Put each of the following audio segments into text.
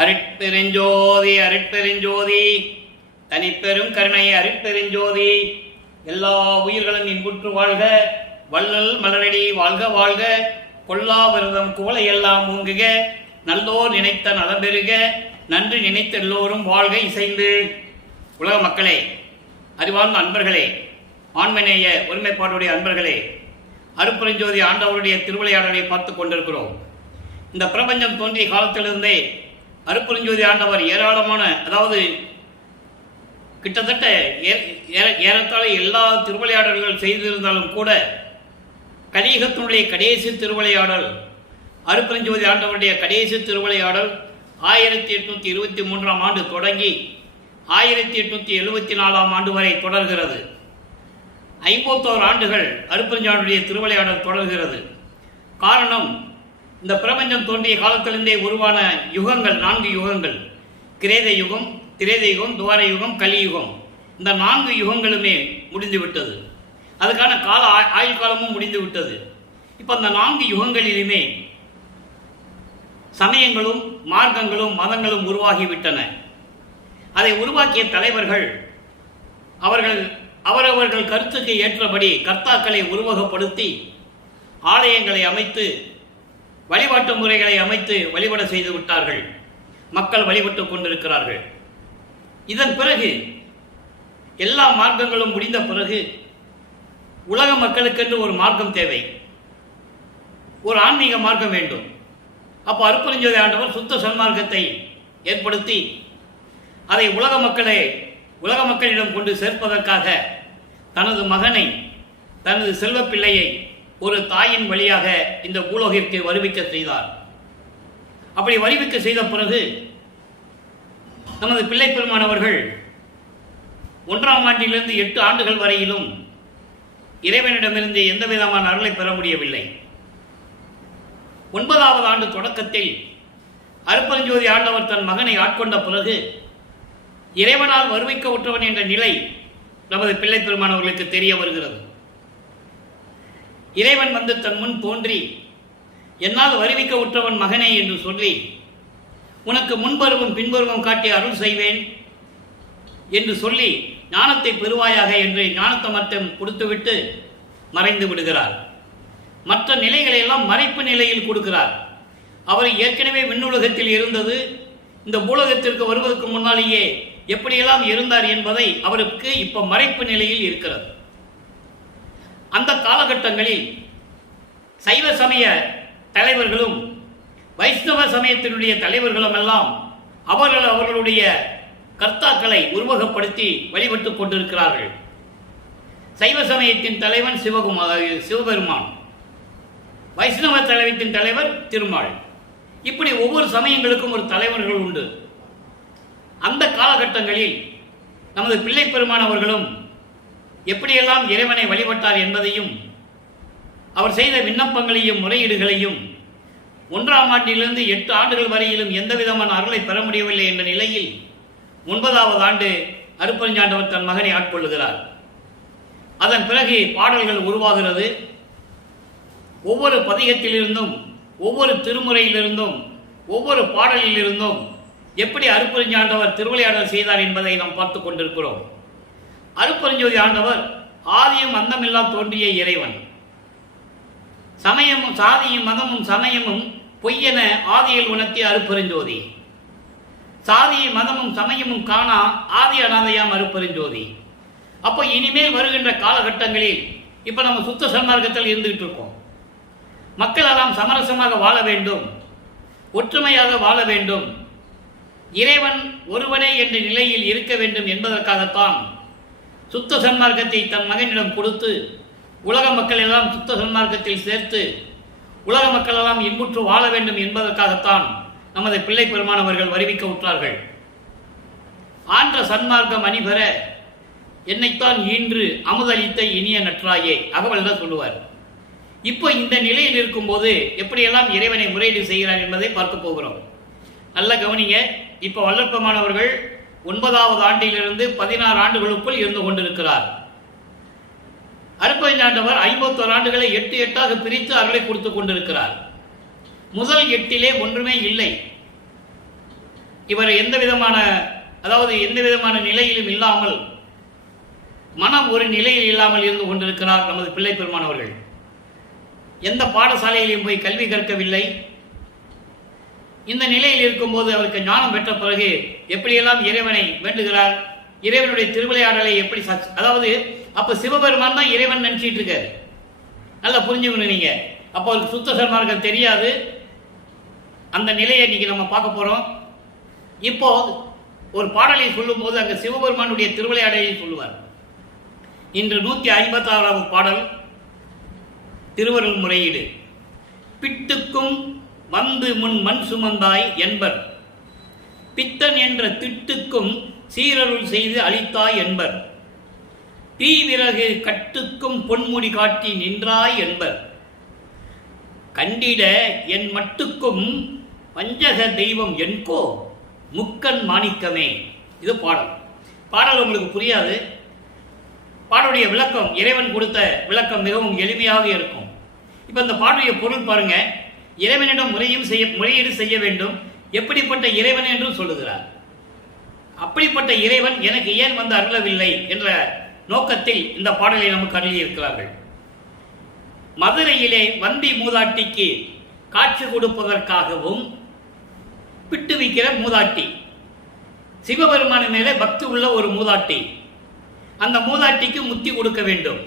அருட்பெருஞ்சோதி அருட்பெருஞ்சோதி தனிப்பெரும் கருணை அருட்பெருஞ்சோதி. எல்லா உயிர்களும் இன்புற்று வாழ்க, வள்ளல் மலரடி வாழ்க வாழ்க. கொல்லா விரதம் குவளை எல்லாம் மூங்குக, நல்லோர் நினைத்த நலம் பெறுக, நன்றி நினைத்த எல்லோரும் வாழ்க இசைந்து. உலக மக்களே, அறிவார்ந்த அன்பர்களே, ஆண்மநேய ஒருமைப்பாடுடைய அன்பர்களே, அருட்பெருஞ்சோதி ஆண்டவருடைய திருவிளையாடலை பார்த்து கொண்டிருக்கிறோம். இந்த பிரபஞ்சம் தோன்றிய காலத்திலிருந்தே அருட்பெருஞ்சோதி ஆண்டவர் ஏராளமான, அதாவது கிட்டத்தட்ட ஏறத்தாழ எல்லா திருவிளையாடல்கள் செய்திருந்தாலும் கூட கலியுகத்தினுடைய கடைசி திருவிளையாடல், அருட்பெருஞ்சோதி ஆண்டவருடைய கடைசி திருவிளையாடல் 1823ஆம் ஆண்டு தொடங்கி 1874ஆம் ஆண்டு வரை தொடர்கிறது. 51 ஆண்டுகள் அருட்பெருஞ்சோதியுடைய திருவிளையாடல் தொடர்கிறது. காரணம், இந்த பிரபஞ்சம் தோன்றிய காலத்திலிருந்தே உருவான யுகங்கள் 4 யுகங்கள், கிரேத யுகம், திரேத யுகம், துவார யுகம், கலியுகம். இந்த 4 யுகங்களுமே முடிந்துவிட்டது. அதுக்கான ஆயுள் காலமும் முடிந்து விட்டது. இப்போ இந்த 4 யுகங்களிலுமே சமயங்களும் மார்க்கங்களும் மதங்களும் உருவாகிவிட்டன. அதை உருவாக்கிய தலைவர்கள் அவரவர்கள் கருத்துக்கு ஏற்றபடி கர்த்தாக்களை உருவகப்படுத்தி ஆலயங்களை அமைத்து வழிபாட்டு முறைகளை அமைத்து வழிபட செய்து விட்டார்கள். மக்கள் வழிபட்டு கொண்டிருக்கிறார்கள். இதன் பிறகு எல்லா மார்க்கங்களும் முடிந்த பிறகு உலக மக்களுக்கென்று ஒரு மார்க்கம் தேவை, ஒரு ஆன்மீக மார்க்கம் வேண்டும். அப்போ அருட்பெருஞ்சோதி ஆண்டவர் சுத்த சன்மார்க்கத்தை ஏற்படுத்தி அதை உலக மக்களிடம் கொண்டு சேர்ப்பதற்காக தனது மகனை, தனது செல்வ பிள்ளையை ஒரு தாயின் வழியாக இந்த பூலோகிற்கு வருவிக்க செய்தார். அப்படி வருவிக்க செய்த பிறகு நமது பிள்ளை பெருமானவர்கள் 1ஆம் ஆண்டிலிருந்து 8 ஆண்டுகள் வரையிலும் இறைவனிடமிருந்து எந்த விதமான அருளை பெற முடியவில்லை. 9ஆவது ஆண்டு தொடக்கத்தில் அருட்பெருஞ்சோதி ஆண்டவர் தன் மகனை ஆட்கொண்ட பிறகு இறைவனால் வருவிக்க உற்றவன் என்ற நிலை நமது பிள்ளை பெருமானவர்களுக்கு தெரிய வருகிறது. இறைவன் வந்து தன் முன் தோன்றி, என்னால் வருவிக்க உற்றவன் மகனே என்று சொல்லி, உனக்கு முன்பருவம் பின்பருவம் காட்டி அருள் செய்வேன் என்று சொல்லி ஞானத்தை பெறுவாயாக என்று ஞானத்தை மட்டும் கொடுத்துவிட்டு மறைந்து விடுகிறார். மற்ற நிலைகளையெல்லாம் மறைப்பு நிலையில் கொடுக்கிறார். அவர் ஏற்கனவே விண்ணுலகத்தில் இருந்தது, இந்த பூலகத்திற்கு வருவதற்கு முன்னாலேயே எப்படியெல்லாம் இருந்தார் என்பதை அவருக்கு இப்ப மறைப்பு நிலையில் இருக்கிறது. அந்த காலகட்டங்களில் சைவ சமய தலைவர்களும் வைஷ்ணவ சமயத்தினுடைய தலைவர்களும் எல்லாம் அவர்களுடைய கர்த்தாக்களை உருவகப்படுத்தி வழிபட்டுக் கொண்டிருக்கிறார்கள். சைவ சமயத்தின் தலைவன் சிவபெருமான், வைஷ்ணவ தலைவத்தின் தலைவர் திருமால். இப்படி ஒவ்வொரு சமயங்களுக்கும் ஒரு தலைவர்கள் உண்டு. அந்த காலகட்டங்களில் நமது பிள்ளை பெருமான் அவர்களும் எப்படியெல்லாம் இறைவனை வழிபட்டார் என்பதையும் அவர் செய்த விண்ணப்பங்களையும் முறையீடுகளையும் 1ஆம் ஆண்டிலிருந்து 8 ஆண்டுகள் வரையிலும் எந்த விதமான அருளை பெற முடியவில்லை என்ற நிலையில் 9ஆவது ஆண்டு அருட்பெருஞ்சாண்டவர் தன் மகனை ஆட்கொள்ளுகிறார். அதன் பிறகு பாடல்கள் உருவாகிறது. ஒவ்வொரு பதிகத்திலிருந்தும், ஒவ்வொரு திருமுறையிலிருந்தும், ஒவ்வொரு பாடலிலிருந்தும் எப்படி அருட்பெருஞ்சாண்டவர் திருவிளையாடல் செய்தார் என்பதை நாம் பார்த்து கொண்டிருக்கிறோம். அருட்பெருஞ்சோதி ஆண்டவர் ஆதியும் அந்தமில்லா தோன்றிய இறைவன். சமயமும் சாதியும் மதமும் சமயமும் பொய்யென ஆதியில் உணர்த்திய அருட்பெருஞ்சோதி. சாதியும் மதமும் சமயமும் காணா ஆதி அனாதையாம் அருட்பெருஞ்சோதி. அப்போ இனிமேல் வருகின்ற காலகட்டங்களில் இப்ப நம்ம சுத்த சன்மார்க்கத்தில் இருந்துகிட்டு இருக்கோம். மக்கள் எல்லாம் சமரசமாக வாழ வேண்டும், ஒற்றுமையாக வாழ வேண்டும், இறைவன் ஒருவனே என்ற நிலையில் இருக்க வேண்டும் என்பதற்காகத்தான் சுத்த சன்மார்க்கத்தை தன் மகனிடம் கொடுத்து உலக மக்கள் எல்லாம் சுத்த சன்மார்க்கத்தில் சேர்த்து உலக மக்கள் எல்லாம் இன்புற்று வாழ வேண்டும் என்பதற்காகத்தான் நமது பிள்ளை பெருமானவர்கள் வருவிக்க உற்றார்கள். ஆன்ற சன்மார்க்கம் அணிபெற என்னைத்தான் ஈன்று அமுதளித்த இனிய நற்றாயே அகவல் தான் சொல்லுவார். இப்போ இந்த நிலையில் இருக்கும்போது எப்படியெல்லாம் இறைவனை முறையீடு செய்கிறார் என்பதை பார்க்க போகிறோம். நல்ல கவனிங்க. இப்போ வல்லற்பமானவர்கள் 9ஆவது ஆண்டிலிருந்து 16 ஆண்டுகளுக்குள் இருந்து கொண்டிருக்கிறார். அருட்பெருஞ்சாண்டவர் 51 ஆண்டுகளை 8 8ஆக பிரித்து அருளை கொடுத்து கொண்டிருக்கிறார். முதல் 8 ஒன்றுமே இல்லை. இவர் எந்த விதமான நிலையிலும் இல்லாமல், மனம் ஒரு நிலையில் இல்லாமல் இருந்து கொண்டிருக்கிறார் நமது பிள்ளை பெருமானவர்கள். எந்த பாடசாலையிலையும் போய் கல்வி கற்கவில்லை. இந்த நிலையில் இருக்கும்போது அவருக்கு ஞானம் பெற்ற பிறகு எப்படியெல்லாம் இறைவனை வேண்டுகிறார், இறைவனுடைய திருவிளையாடலை எப்படி அப்ப சிவபெருமான் தான் இறைவன் நினைச்சிட்டு இருக்காரு. நல்லா புரிஞ்சுக்கணும் நீங்க. அப்போ அவருக்கு சுத்த சன்மார்க்கம் தெரியாது. அந்த நிலையை இன்னைக்கு நம்ம பார்க்க போறோம். இப்போ ஒரு பாடலை சொல்லும் போது அங்க சிவபெருமானுடைய திருவிளையாடலை சொல்லுவார். இன்று 156வது பாடல், திருவருள் முறையீடு. பிட்டுக்கும் வந்து முன் மண் சுமந்தாய் என்பர், பித்தன் என்ற திட்டுக்கும் சீரருள் செய்து அளித்தாய் என்பர், தீவிறகு கட்டுக்கும் பொன்முடி காட்டி நின்றாய் என்பர், கண்டிட என் மட்டுக்கும் வஞ்சக தெய்வம் என்கோ முக்கன் மாணிக்கமே. இது பாடல் உங்களுக்கு புரியாது. பாடலுடைய விளக்கம், இறைவன் கொடுத்த விளக்கம் மிகவும் எளிமையாக இருக்கும். இப்ப இந்த பாடலுடைய பொருள் பாருங்க. இறைவனிடம் முறையீடு செய்ய வேண்டும். எப்படிப்பட்ட இறைவன் என்றும் சொல்லுகிறார். அப்படிப்பட்ட இறைவன் எனக்கு ஏன் வந்து அருளவில்லை என்ற நோக்கத்தில் இந்த பாடலை நமக்கு அருளி இருக்கிறார்கள். மதுரையிலே வந்தி மூதாட்டிக்கு காட்சி கொடுப்பதற்காகவும் பிட்டு வைக்கிற மூதாட்டி, சிவபெருமான மேலே பக்தி உள்ள ஒரு மூதாட்டி, அந்த மூதாட்டிக்கு முத்தி கொடுக்க வேண்டும்.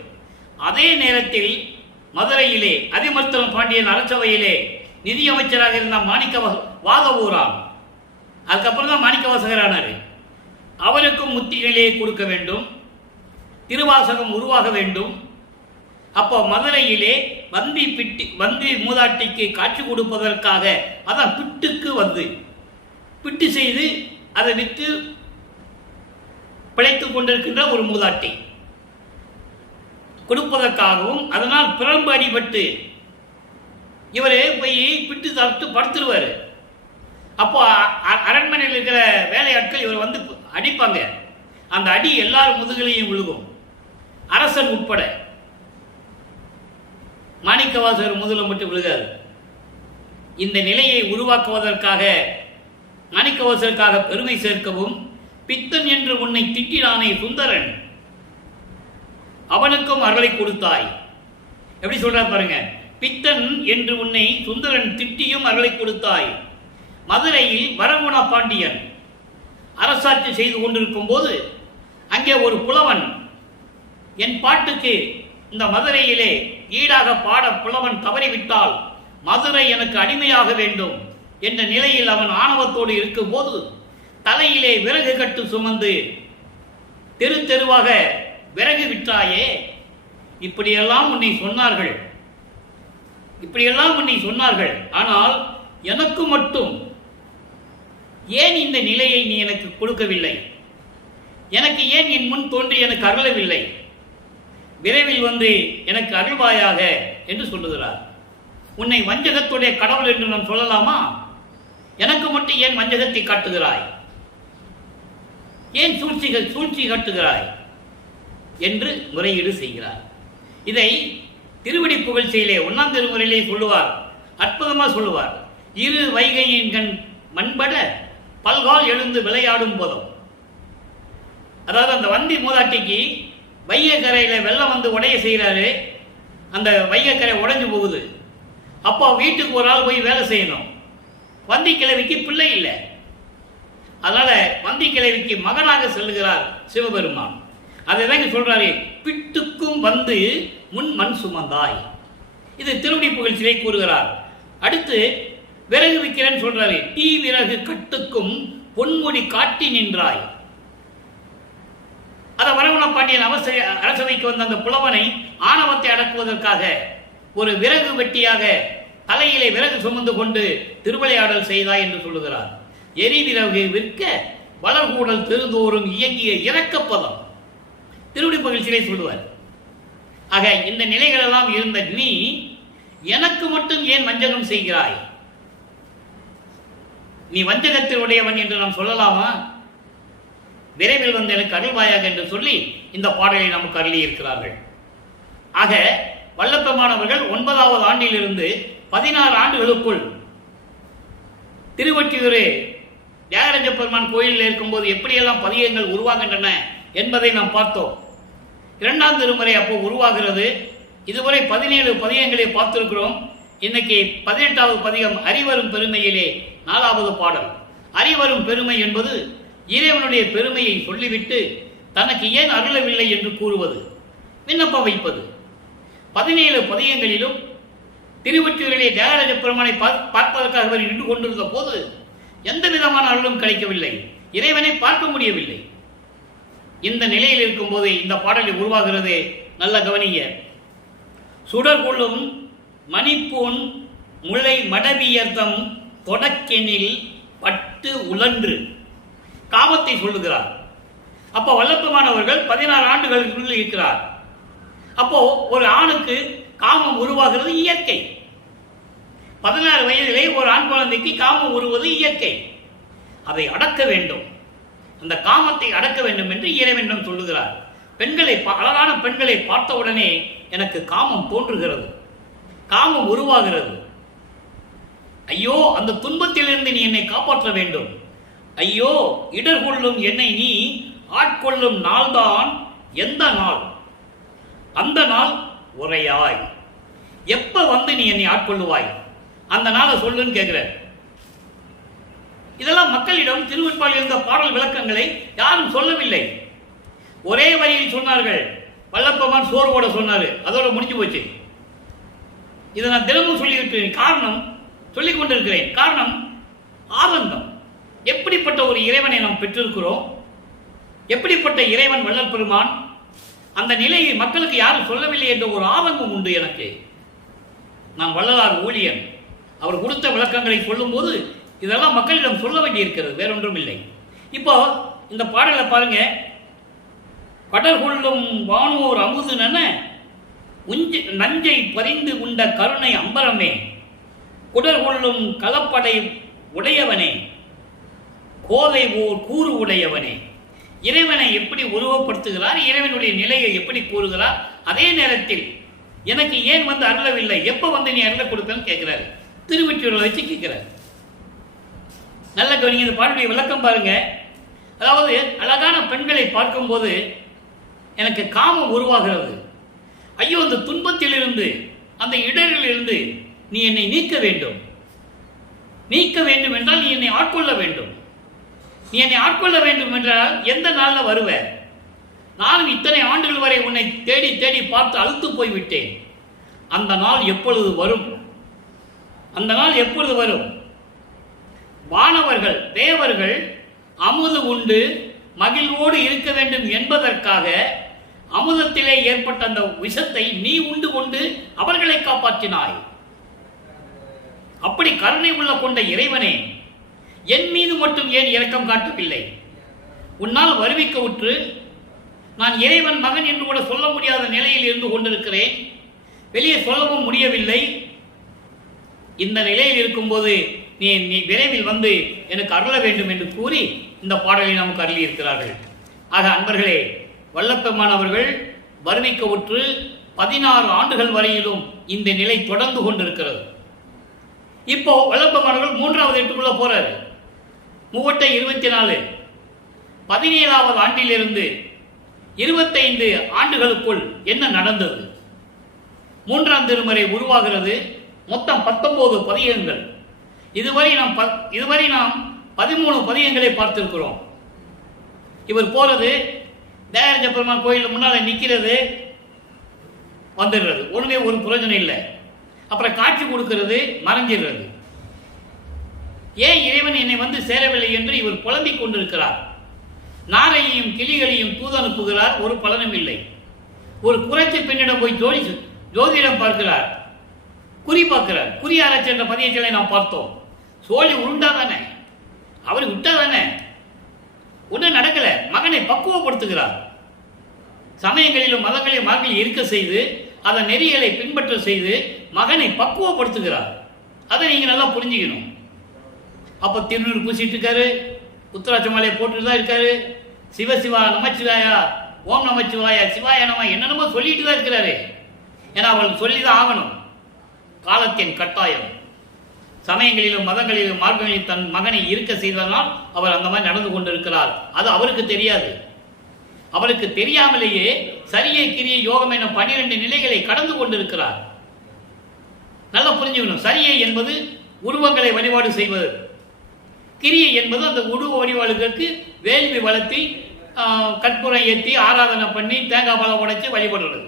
அதே நேரத்தில் மதுரையிலே அதிமர்த்தனம் பாண்டியன் அரசவையிலே நிதியமைச்சராக இருந்த மாணிக்க வாதவூராம், அதுக்கப்புறம் தான் மாணிக்க வாசகரானார், அவருக்கும் முத்தி நிலையை கொடுக்க வேண்டும், திருவாசகம் உருவாக வேண்டும். அப்போ மதுரையிலே வந்தி மூதாட்டிக்கு காட்சி கொடுப்பதற்காக, அதான் பிட்டுக்கு வந்து பிட்டு செய்து அதை விற்று பிழைத்துக் கொண்டிருக்கின்ற ஒரு மூதாட்டி கொடுப்பதற்காகவும், அதனால் பிறம்பு அடிபட்டு இவரே போய் பிட்டு தடுத்து படுத்துருவார். அப்போ அரண்மனையில் இருக்கிற வேலையாட்கள் இவர் வந்து அடிப்பாங்க. அந்த அடி எல்லாரும் முதுகலையும் விழுகும், அரசன் உட்பட. மாணிக்கவாசகர் முதுகில் மட்டும் விழுகாது. இந்த நிலையை உருவாக்குவதற்காக, மாணிக்கவாசகருக்காக பெருமை சேர்க்கவும், பித்தன் என்று உன்னை திட்டினானே சுந்தரன், அவனுக்கும் அருளை கொடுத்தாய். எப்படி சொல்றார் பாருங்க. பித்தன் என்று உன்னை சுந்தரன் திட்டியும் அருளை கொடுத்தாய். மதுரையில் வரகுண பாண்டியன் அரசாட்சி செய்து கொண்டிருக்கும் போது அங்கே ஒரு புலவன் என் பாட்டுக்கு இந்த மதுரையிலே ஈடாக பாட புலவன் தவறிவிட்டால் மதுரை எனக்கு அடிமையாக வேண்டும் என்ற நிலையில் அவன் ஆணவத்தோடு இருக்கும் போது தலையிலே விறகு கட்டு சுமந்து தெரு தெருவாக விறகு விற்றாயே, இப்படியெல்லாம் உன்னை சொன்னார்கள். ஆனால் எனக்கு மட்டும் ஏன் இந்த நிலையை நீ எனக்கு கொடுக்கவில்லை? எனக்கு ஏன் என் முன் தோன்றி எனக்கு அருளவில்லை? விரைவில் வந்து எனக்கு அருள்வாயாக என்று சொல்லுகிறார். உன்னை வஞ்சகத்துடைய கடவுள் என்று நான் சொல்லலாமா? எனக்கு மட்டும் ஏன் வஞ்சகத்தை காட்டுகிறாய்? ஏன் சூழ்ச்சி காட்டுகிறாய் என்று முறையீடு செய்கிறார். இதை திருவடி புகழ்ச்சியிலே 1ஆம் திருமுறையிலே சொல்லுவார், அற்புதமாக சொல்லுவார். இரு வைகையின் கண் மண்பட பல்கால் எழுந்து விளையாடும் போதும், அதாவது அந்த வந்தி மூதாட்டிக்கு வையக்கரையில வெள்ளம் வந்து உடைய செய்கிறாரு. அந்த வையக்கரை உடைஞ்சு போகுது. அப்போ வீட்டுக்கு ஒரு ஆள் போய் வேலை செய்யணும். வந்தி கிழவிக்கு பிள்ளை இல்லை. அதனால வந்தி கிழவிக்கு மகனாக செல்லுகிறார் சிவபெருமான். அதை தான் சொல்றாரு, பிட்டுக்கும் வந்து முன் மண் சுமந்தாய். இது திருவடி புகழ்ச்சியை கூறுகிறார். அடுத்து விறகு விற்கிறேன்னு சொல்றாரு. தீ விறகு கட்டுக்கும் பொன்முடி காட்டி நின்றாய். அத வரகுண பாண்டியன் அரசவைக்கு வந்த அந்த புலவனை ஆணவத்தை அடக்குவதற்காக ஒரு விறகு வெட்டியாக தலையிலே விறகு சுமந்து கொண்டு திருவிளையாடல் செய்தாய் என்று சொல்லுகிறார். எரி விறகு விற்க வளர்கூடல் தெருந்தோறும் இயங்கிய இறக்கப்பதம் திருவடி பகிழ்ச்சியிலே சொல்லுவார். ஆக இந்த நிலைகளெல்லாம் இருந்த நீ எனக்கு மட்டும் ஏன் வஞ்சகம் செய்கிறாய்? நீ வஞ்சகத்தில் உடையவன் என்று நாம் சொல்லலாமா? விரைவில் வந்து எனக்கு அருள்வாயாக என்று சொல்லி இந்த பாடலை நமக்கு அருளி இருக்கிறார்கள். ஆக வல்லப்பெருமானவர்கள் 9வது ஆண்டிலிருந்து 16 ஆண்டுகளுக்குள் திருவொற்றியூர் தியாகராஜ பெருமான் கோயிலில் இருக்கும்போது எப்படியெல்லாம் பதிகங்கள் உருவாகின்றன என்பதை நாம் பார்த்தோம். இரண்டாம் திருமுறை அப்போ உருவாகிறது. இதுவரை 17 பதிகங்களை பார்த்திருக்கிறோம். இன்னைக்கு 18வது பதிகம் அறிவரும் பெருமையிலே 4வது பாடல். அறிவரும் பெருமை என்பது இறைவனுடைய பெருமையை சொல்லிவிட்டு தனக்கு ஏன் அருளவில்லை என்று கூறுவது, விண்ணப்பம் வைப்பது. 17 பதிகங்களிலும் திருவொற்றியூரிலே தியாகராஜ பெருமானை பார்ப்பதற்காக அவர் நின்று கொண்டிருந்த போது எந்த விதமான அருளும் கிடைக்கவில்லை, இறைவனை பார்க்க முடியவில்லை. இந்த நிலையில் இருக்கும் போது இந்த பாடலை உருவாகிறது. நல்ல கவனிய. சுடர்கொள்ளும் மணிப்பூன் முளை மடவியர்த்தம் தொடக்கெனில் பட்டு உழன்று காமத்தை சொல்லுகிறார். அப்போ வல்லப்பெருமானவர்கள் 16 ஆண்டுகளுக்குள் இருக்கிறார். அப்போ ஒரு ஆணுக்கு காமம் உருவாகிறது இயற்கை. 16 வயதிலே ஒரு ஆண் குழந்தைக்கு காமம் உருவது இயற்கை. அதை அடக்க வேண்டும், அந்த காமத்தை அடக்க வேண்டும் என்று இறைவனிடம் சொல்லுகிறார். அழகான பெண்களை பார்த்தவுடனே எனக்கு காமம் தோன்றுகிறது, காமம் உருவாகிறது. ஐயோ, அந்த துன்பத்திலிருந்து நீ என்னை காப்பாற்ற வேண்டும். ஐயோ, இடர் கொள்ளும் என்னை நீ ஆட்கொள்ளும் நாள்தான் எந்த நாள்? அந்த நாள் உரையாய். எப்ப வந்து நீ என்னை ஆட்கொள்ளுவாய்? அந்த நாளை சொல்லுன்னு கேட்கிற. இதெல்லாம் மக்களிடம் திருவெண்பால் இருந்த பாடல் விளக்கங்களை யாரும் சொல்லவில்லை. ஒரே வரியில் சொன்னார்கள். வல்லப்பெருமான் சோறு போட சொன்னாரு, அதோட முடிஞ்சு போச்சு. இதை நான் தினமும் சொல்லிவிட்டேன். காரணம், சொல்லிக் கொண்டிருக்கிறேன். காரணம் ஆனந்தம். எப்படிப்பட்ட ஒரு இறைவனை நாம் பெற்றிருக்கிறோம், எப்படிப்பட்ட இறைவன் வள்ளல் பெருமான், அந்த நிலையை மக்களுக்கு யாரும் சொல்லவில்லை என்ற ஒரு ஆதங்கம் உண்டு எனக்கு. நான் வள்ளலார் ஊழியன், அவர் கொடுத்த விளக்கங்களை சொல்லும் போது இதெல்லாம் மக்களிடம் சொல்ல வேண்டியிருக்கிறது, வேறொன்றும் இல்லை. இப்போ இந்த பாடலை பாருங்க. கடற்கொள்ளும் வானோர் அமுது நன நஞ்சை பறிந்து உண்ட கருணை அம்பரமே, குடற்கொள்ளும் கலப்படை உடையவனே, கோதை ஓர் கூறு உடையவனே. இறைவனை எப்படி உருவப்படுத்துகிறார், இறைவனுடைய நிலையை எப்படி கூறுகிறார். அதே நேரத்தில் எனக்கு ஏன் வந்து அருளவில்லை, எப்ப வந்து நீ அருளை கொடுப்பேன்னு கேட்கிறார். திருவொற்றியூரை வச்சு கேட்கிறார். நல்ல கவனிங்க, இந்த பாடலுடைய விளக்கம் பாருங்க. அதாவது அழகான பெண்களை பார்க்கும்போது எனக்கு காமம் உருவாகிறது. ஐயோ, அந்த துன்பத்திலிருந்து, அந்த இடரிலிருந்து நீ என்னை நீக்க வேண்டும். நீக்க வேண்டும் என்றால் நீ என்னை ஆட்கொள்ள வேண்டும். நீ என்னை ஆட்கொள்ள வேண்டும் என்றால் எந்த நாளில் வருவ? நானும் இத்தனை ஆண்டுகள் வரை உன்னை தேடி தேடி பார்த்து அழுத்து போய்விட்டேன். அந்த நாள் எப்பொழுது வரும்? அந்த நாள் எப்பொழுது வரும்? வானவர்கள், தேவர்கள் அமுது உண்டு மகிழ்வோடு இருக்க வேண்டும் என்பதற்காக அமுதத்திலே ஏற்பட்ட அந்த விஷத்தை நீ உண்டு கொண்டு அவர்களை காப்பாற்றினாய். அப்படி கருணை உள்ள கொண்ட இறைவனே, என் மீது மட்டும் ஏன் இரக்கம் காட்டவில்லை? உன்னால் வருவிக்க உற்று நான் இறைவன் மகன் என்று கூட சொல்ல முடியாத நிலையில் இருந்து கொண்டிருக்கிறேன். வெளியே சொல்லவும் முடியவில்லை. இந்த நிலையில் இருக்கும்போது நீ விரைவில் வந்து எனக்கு அருள வேண்டும் என்று கூறி இந்த பாடலை நமக்கு அருளி இருக்கிறார்கள். ஆக அன்பர்களே, வல்லப்பெருமான் அவர்கள் வருவிக்க உற்று 16 ஆண்டுகள் வரையிலும் இந்த நிலை தொடர்ந்து கொண்டிருக்கிறது. இப்போ வல்லப்பெருமான் அவர்கள் 3வது எட்டுக்குள்ள போறாரு. 24 17வது ஆண்டிலிருந்து 25 ஆண்டுகளுக்குள் என்ன நடந்தது? 3ஆம் திருமுறை உருவாகிறது. மொத்தம் 19 பதிகங்கள். இதுவரை நாம் 13 பதிகங்களை பார்த்திருக்கிறோம். இவர் போறது தியாகராஜ பெருமான் கோயில் முன்னால நிற்கிறது, வந்துடுறது, ஒண்ணுமே ஒரு பிரயோஜனம் இல்லை. அப்புறம் காட்சி கொடுக்கிறது, மறைஞ்சிடுறது. ஏன் இறைவன் என்னை வந்து சேரவில்லை என்று இவர் புலம்பிக் கொண்டிருக்கிறார். நாரையையும் கிளிகளையும் தூது அனுப்புகிறார், ஒரு பலனும் இல்லை. ஒரு குறைச்சி பெண்ணிடம் போய் ஜோதிடம் பார்க்கிறார், குறி பார்க்கிறார். குறி ஆராய்ச்சி என்ற பதியங்களை நாம் பார்த்தோம். சோழி உருண்டாதானே, அவர் விட்டாதானே, ஒன்றும் நடக்கல. மகனை பக்குவப்படுத்துகிறார். சமயங்களிலும் மதங்களிலும் மகனை இருக்க செய்து அதன் நெறிகளை பின்பற்ற செய்து மகனை பக்குவப்படுத்துகிறார். அதை நீங்க நல்லா புரிஞ்சுக்கணும். அப்ப திருநூறு பூசிட்டு இருக்காரு, உத்தராட்ச மாலையை போட்டுட்டு தான் இருக்காரு. சிவசிவா நமச்சிவாயா, ஓம் நமச்சிவாயா, சிவாய நம என்னென்னமோ சொல்லிட்டு தான் இருக்கிறாரு. ஏன்னா அவள் சொல்லிதான் ஆகணும், காலத்தின் கட்டாயம். சமயங்களிலும் மதங்களிலும் மார்க்கங்களில் தன் மகனை இருக்க செய்ததனால் அவர் அந்த மாதிரி நடந்து கொண்டிருக்கிறார். அது அவருக்கு தெரியாது. அவருக்கு தெரியாமலேயே சரியை கிரியை யோகம் என 12 நிலைகளை கடந்து கொண்டிருக்கிறார். நல்லா புரிஞ்சுக்கணும். சரியை என்பது உருவங்களை வழிபாடு செய்வது, கிரியை என்பது அந்த உருவ வழிபாடுகளுக்கு வேள்வி வளர்த்தி கற்பூரம் ஏற்றி ஆராதனை பண்ணி தேங்காய் பழம் உடைச்சு வழிபடுறது,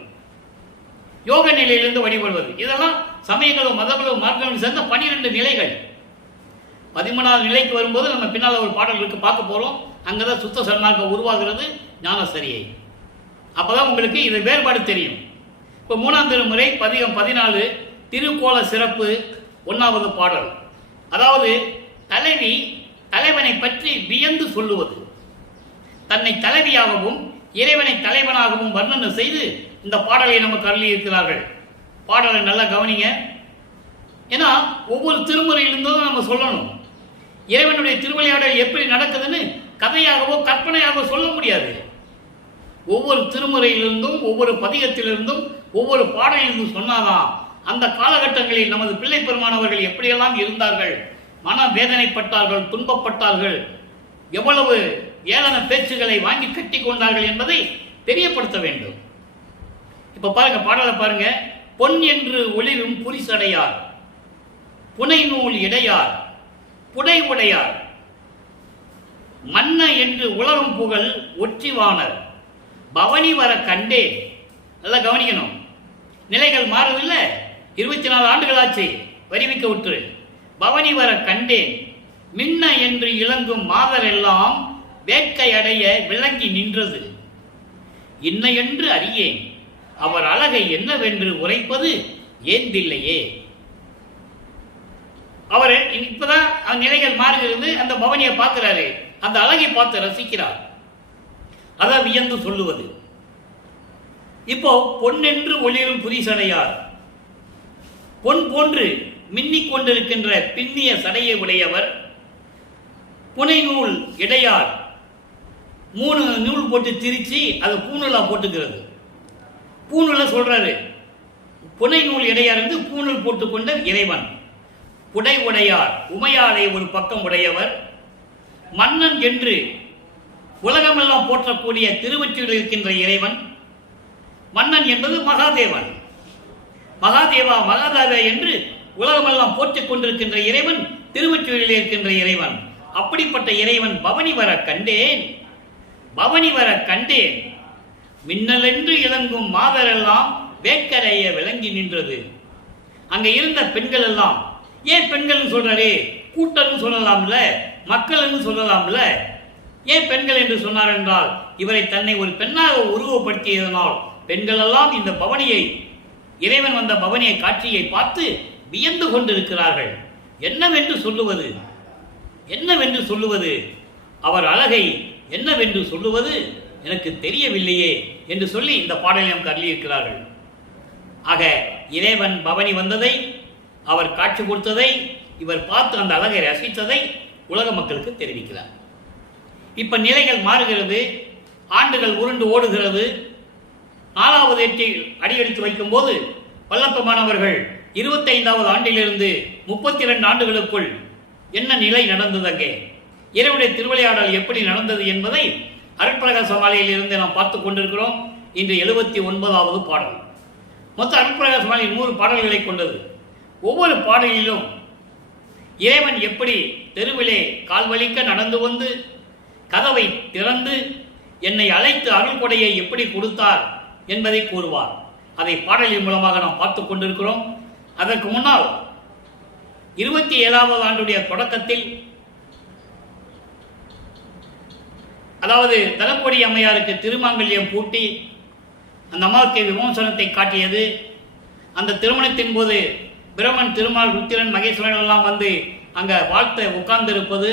யோக நிலையிலிருந்து வழிபடுவது. இதெல்லாம் சமயங்களும் மதங்களும் மார்க்கங்களும் சேர்ந்த 12 நிலைகள். 13வது நிலைக்கு வரும்போது நம்ம பின்னால் ஒரு பாடல் இருக்கு, பார்க்க போறோம். அங்கதான் சுத்த சன்மார்க்கம் உருவாகிறது, ஞான சரியை. அப்பதான் உங்களுக்கு இது வேறுபாடு தெரியும். இப்போ 3ஆம் திருமுறை பதிகம் 14 திருக்கோல சிறப்பு 1வது பாடல். அதாவது தலைவி தலைவனை பற்றி வியந்து சொல்லுவது, தன்னை தலைவியாகவும் இறைவனை தலைவனாகவும் வர்ணனை செய்து இந்த பாடலை நமக்கு அருளி இருக்கிறார்கள். பாடலை நல்லா கவனிங்க. ஏன்னா ஒவ்வொரு திருமுறையிலிருந்தும் நம்ம சொல்லணும். இறைவனுடைய திருவிளையாடல் எப்படி நடக்குதுன்னு கதையாகவோ கற்பனையாகவோ சொல்ல முடியாது. ஒவ்வொரு திருமுறையிலிருந்தும் ஒவ்வொரு பதிகத்திலிருந்தும் ஒவ்வொரு பாடலிலிருந்தும் சொன்னாதான் அந்த காலகட்டங்களில் நமது பிள்ளை பெருமானவர்கள் எப்படியெல்லாம் இருந்தார்கள், மன வேதனைப்பட்டார்கள், துன்பப்பட்டார்கள், எவ்வளவு ஏளன பேச்சுகளை வாங்கி கட்டி கொண்டார்கள் என்பதை தெரியப்படுத்த வேண்டும். இப்ப பாருங்க, பாடலை பாருங்க. பொன் என்று ஒளிரும் புரிசடையார், புனை நூல் இடையார், புடை உடையார், மன்ன என்று உலகம் புகழ் ஒற்றிவானர், பவனி வர கண்டே. நல்லா கவனிக்கணும். நிலைகள் மாறவில்லை. 24 ஆண்டுகளாச்சு வரிவிக்க விட்டு. பவனி வர கண்டேன் மின்ன என்று இளங்கும் மாதர் எல்லாம் வேட்கை அடைய விளங்கி நின்றது, இன்ன என்று அறியேன் அவர் அழகை என்னவென்று உரைப்பது ஏந்தில்லையே. அவர் இப்பதான் நிலைகள் மாறுகிறது. அந்த பவனியை பார்க்கிறாரு, அந்த அழகை பார்த்து ரசிக்கிறார். அதை வியந்து சொல்லுவது. இப்போ பொன்னென்று ஒளிரும் புரிசடையார், பொன் போன்று மின்னிக் கொண்டிருக்கின்ற பின்னிய சடையை உடையவர், புனை நூல் இடையார், 3 நூல் போட்டு திரிச்சு அது பூநூலா போட்டுக்கிறது. பூநூல சொல்றாரு. புனை நூல் இடையார் என்று பூநூல் போட்டுக்கொண்ட இறைவன். புடை உடையார், உமையாளை ஒரு பக்கம் உடையவர். மன்னன் என்று உலகமெல்லாம் போற்றக்கூடிய திருவொற்றியில் இருக்கின்ற இறைவன். மன்னன் என்பது மகாதேவன். மகாதேவா மகாதேவா என்று உலகமெல்லாம் போற்றிக் கொண்டிருக்கின்ற இறைவன், திருவொற்றியில் இருக்கின்ற இறைவன். அப்படிப்பட்ட இறைவன் பவனி வர கண்டேன், பவனி வர கண்டேன், மின்னலென்று இளங்கும் மாதரெல்லாம் வேட்கடைய விளங்கி நின்றது. அங்க இருந்த பெண்கள் எல்லாம், ஏன் பெண்கள் சொல்றாரு, கூட்டம் சொல்லலாம்ல, மக்கள் சொல்லலாம்ல, ஏன் பெண்கள் என்று சொன்னார் என்றால், இவரை தன்னை ஒரு பெண்ணாக உருவப்படுத்தியதனால் பெண்கள் எல்லாம் இந்த பவனியை, இறைவன் வந்த பவனியை காட்சியை பார்த்து வியந்து கொண்டிருக்கிறார்கள். என்னவென்று சொல்லுவது, என்னவென்று சொல்லுவது, அவர் அழகை என்னவென்று சொல்லுவது எனக்கு தெரியவில்லையே என்று சொல்லி இந்த பாடலை நமக்கு அருளியிருக்கிறார்கள். ஆக இறைவன் பவனி வந்ததை, அவர் காட்சி கொடுத்ததை, இவர் பார்த்து அந்த அழகை ரசித்ததை உலக மக்களுக்கு தெரிவிக்கிறார். இப்ப நிலைகள் மாறுகிறது, ஆண்டுகள் உருண்டு ஓடுகிறது. 4வது எட்டில் அடியெடுத்து வைக்கும் போது வல்லப்பமானவர்கள் 25வது ஆண்டிலிருந்து 32 ஆண்டுகளுக்குள் என்ன நிலை நடந்தது, அங்கே இறைவனுடைய திருவிளையாடல் எப்படி நடந்தது என்பதை அருட்பிரகாச மாலையில் இருந்து நாம் பார்த்து கொண்டிருக்கிறோம். இன்று 79வது பாடல். மொத்த அருட்பிரகாச மாலை 100 பாடல்களை கொண்டது. ஒவ்வொரு பாடலிலும் இறைவன் எப்படி தெருவிலே கால்வலிக்க நடந்து வந்து கதவை திறந்து என்னை அழைத்து அருள் கொடையை எப்படி கொடுத்தார் என்பதை கூறுவார். அதை பாடலின் மூலமாக நாம் பார்த்து கொண்டிருக்கிறோம். அதற்கு முன்னால் 27வது ஆண்டுடைய தொடக்கத்தில், அதாவது தலக்கோடி அம்மையாருக்கு திருமாங்கல்யம் பூட்டி அந்த அம்மாவுக்கு விமோசனத்தை காட்டியது, அந்த திருமணத்தின் போது பிரமன், திருமால், ருத்திரன், மகேஸ்வரன் எல்லாம் வந்து அங்க வாழ்த்த உட்கார்ந்து இருப்பது,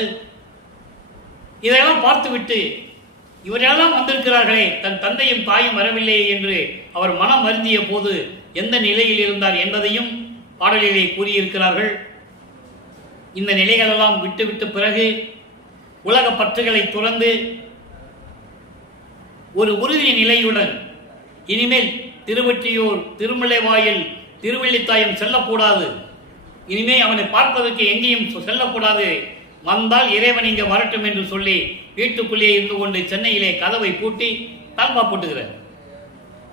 இதையெல்லாம் பார்த்துவிட்டு இவரெல்லாம் வந்திருக்கிறார்களே, தன் தந்தையும் தாயும் வரவில்லையே என்று அவர் மனம் வருந்திய போது எந்த நிலையில் இருந்தார் என்பதையும் பாடலிலே கூறியிருக்கிறார்கள். இந்த நிலைகளெல்லாம் விட்டுவிட்டு பிறகு உலக பற்றுகளை துறந்து ஒரு உறுதி நிலையுடன் இனிமேல் திருவொற்றியூர், திருமலைவாயில், திருவெள்ளித்தாயம் செல்லக்கூடாது, இனிமே அவனை பார்ப்பதற்கு எங்கேயும் செல்லக்கூடாது, வந்தால் இறைவன் இங்கே வரட்டும் என்று சொல்லி வீட்டுக்குள்ளே இருந்து கொண்டு சென்னையிலே கதவை பூட்டி தாழ்வா போட்டுக்கிறார்.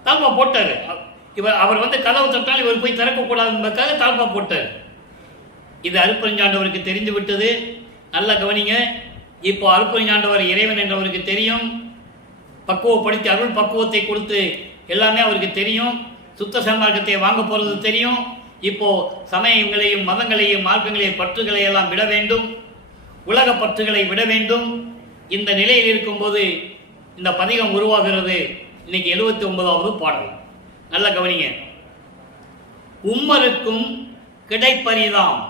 தாழ்வா போட்டார். அவர் வந்து கதவு தட்டால் இவர் போய் திறக்கக்கூடாது என்பதற்காக தாழ்வா போட்டார். இது அருட்பெருஞ்சாண்டவருக்கு தெரிந்து விட்டது. நல்லா கவனிங்க. இப்போ அருட்பெருஞ்சாண்டவர் இறைவன் என்றவருக்கு தெரியும். பக்குவப்படுத்தி அருள் பக்குவத்தை கொடுத்து எல்லாமே அவருக்கு தெரியும். சுத்த சன்மார்க்கத்தை வாங்க போகிறது தெரியும். இப்போ சமயங்களையும் மதங்களையும் மார்க்கங்களையும் பற்றுகளை எல்லாம் விட வேண்டும், உலக பற்றுகளை விட வேண்டும். இந்த நிலையில் இருக்கும்போது இந்த பதிகம் உருவாகிறது. இன்னைக்கு 79வது பாடல். நல்ல கவனிங்க. உம்மருக்கும் கிடைப்பரிதாம்,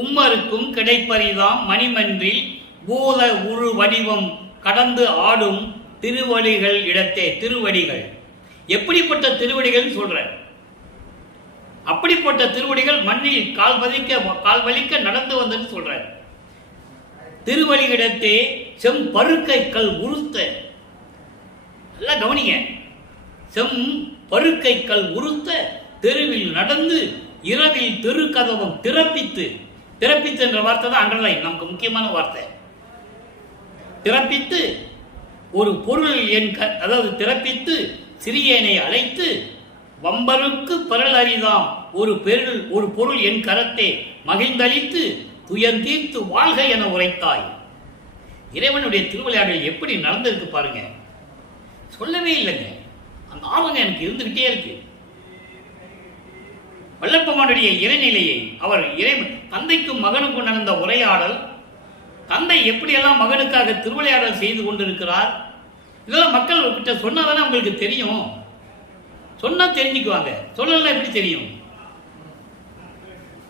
உம்மருக்கும் கிடைப்பரிதாம் மணிமன்றில் பூத உரு வடிவம் கடந்து ஆடும் திருவடிகள் இடத்தே. திருவடிகள் எப்படிப்பட்ட திருவடிகள் சொல்ற? அப்படிப்பட்ட திருவடிகள் மண்ணில் கால் வலிக்க நடந்து வந்தது சொல்ற. திருவடியிடத்தே செம்பருக்கை கல் உருத்த. நல்லா கவனிங்க. செம்பருக்கை கல் உருத்த தெருவில் நடந்து இரவில் தெரு கதவம் திறப்பித்து. திறப்பித்து என்ற வார்த்தை தான் அண்டர்லைன், நமக்கு முக்கியமான வார்த்தை. திறப்பித்து ஒரு பொருள் அதாவது திறப்பித்து சிறியனை அழைத்து வம்பருக்கு பரல் அறிதாம் ஒரு பொருள் என் கரத்தை மகிழ்ந்தளித்து துயர் தீர்த்து வாழ்க என உரைத்தாய். இறைவனுடைய திருவிளையாடல் எப்படி நடந்திருக்கு பாருங்க. சொல்லவே இல்லைங்க. அந்த ஆவங்க எனக்கு இருந்துகிட்டே இருக்கு. வல்லற்பமானுடைய இறைநிலையை அவர் இறைவன் தந்தைக்கும் மகனுக்கும் நடந்த உரையாடல், தந்தை எப்படியெல்லாம் மகனுக்காக திருவிளையாடல் செய்து கொண்டிருக்கிறார், இதெல்லாம் மக்கள் கிட்ட சொன்னாதானே உங்களுக்கு தெரியும். சொன்னா தெரிஞ்சுக்குவாங்க, சொல்லலாம் எப்படி தெரியும்?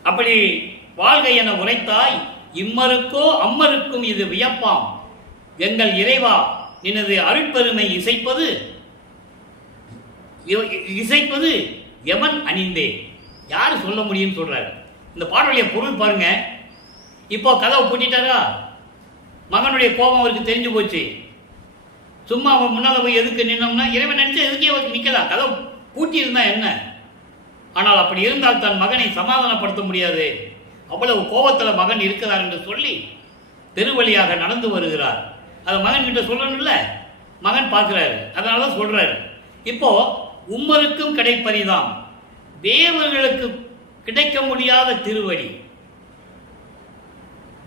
அப்படி வாழ்க என உரைத்தாய். இம்மருக்கோ அம்மருக்கும் இது வியப்பாம். எங்கள் இறைவா நினது அருட்பெருமை இசைப்பது எவன் அணிந்தே. யாரு சொல்ல முடியும் சொல்றாரு. இந்த பாடலுடைய பொருள் பாருங்க. இப்போ கதவை பூட்டிட்டாரா, மகனுடைய கோபம் அவருக்கு தெரிஞ்சு போச்சு. சும்மா அவன் முன்னால போய் எதுக்கு நின்னோம்னா, இறைவன் நினைச்சா எதுக்கே அவருக்கு நிக்கலாம், கதவை பூட்டி இருந்தா என்ன? ஆனால் அப்படி இருந்தால் தன் மகனை சமாதானப்படுத்த முடியாது. அவ்வளவு கோபத்தில் மகன் இருக்கிறார் என்று சொல்லி தெருவழியாக நடந்து வருகிறார். அதை மகன் கிட்ட சொல்லணும்ல, மகன் பார்க்கிறாரு, அதனால சொல்றாரு. இப்போ உம்மருக்கும் கிடைப்பரிதாம், தேவர்களுக்கு கிடைக்க முடியாத திருவடி,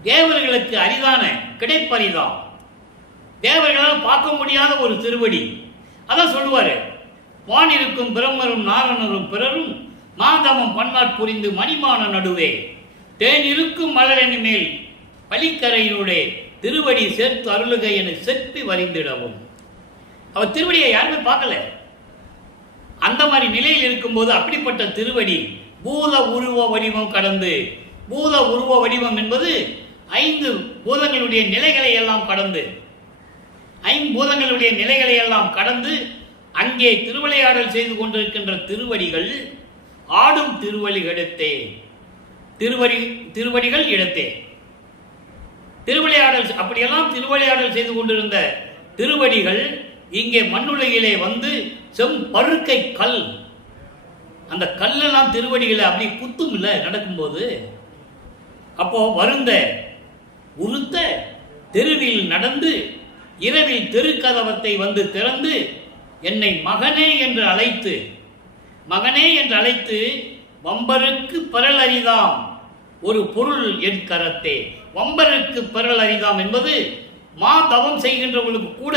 தேவர்களுக்கு அரிதான கிடைப்பரிதாம், தேவர்களால் பார்க்க முடியாத ஒரு திருவடி. அதான் சொல்லுவாரு. வான் இருக்கும் பிரம்மரும் நாரணரும் பிறரும் மாதவம் பன்னாட் புரிந்து மணிமான நடுவே தேன் இருக்கும் மலரணி மேல் பலிக்கரையினுடைய திருவடி சேர்த்து அருளுக என செப்பி வரிந்திடவும். அவர் திருவடியை யாருமே பார்க்கல. அந்த மாதிரி நிலையில் இருக்கும்போது அப்படிப்பட்ட திருவடி பூத உருவ வடிவம் கடந்து, பூத உருவ வடிவம் என்பது 5 பூதங்களுடைய நிலைகளை எல்லாம் கடந்து, 5 பூதங்களுடைய நிலைகளை எல்லாம் கடந்து அங்கே திருவிளையாடல் செய்து கொண்டிருக்கின்ற திருவடிகள் ஆடும் திருவடிகளிடத்தே. திருவடிகள் இடத்தே திருவிளையாடல், அப்படியெல்லாம் திருவிளையாடல் செய்து கொண்டிருந்த திருவடிகள் இங்கே மண்ணுலகிலே வந்து செம்பருக்கை கல், அந்த கல்லெல்லாம் திருவடிகளை அப்படி குத்தும் இல்லை நடக்கும்போது. அப்போ வருந்த உறுத்த தெருவில் நடந்து இரவில் தெருக்கதவத்தை வந்து திறந்து என்னை மகனே என்று அழைத்து, மகனே என்று அழைத்து வம்பருக்கு பரல் அறிதாம் ஒரு பொருள் என் கரத்தே. வம்பருக்கு பரல் அறிதாம் என்பது மா தவம் செய்கின்றவர்களுக்கு கூட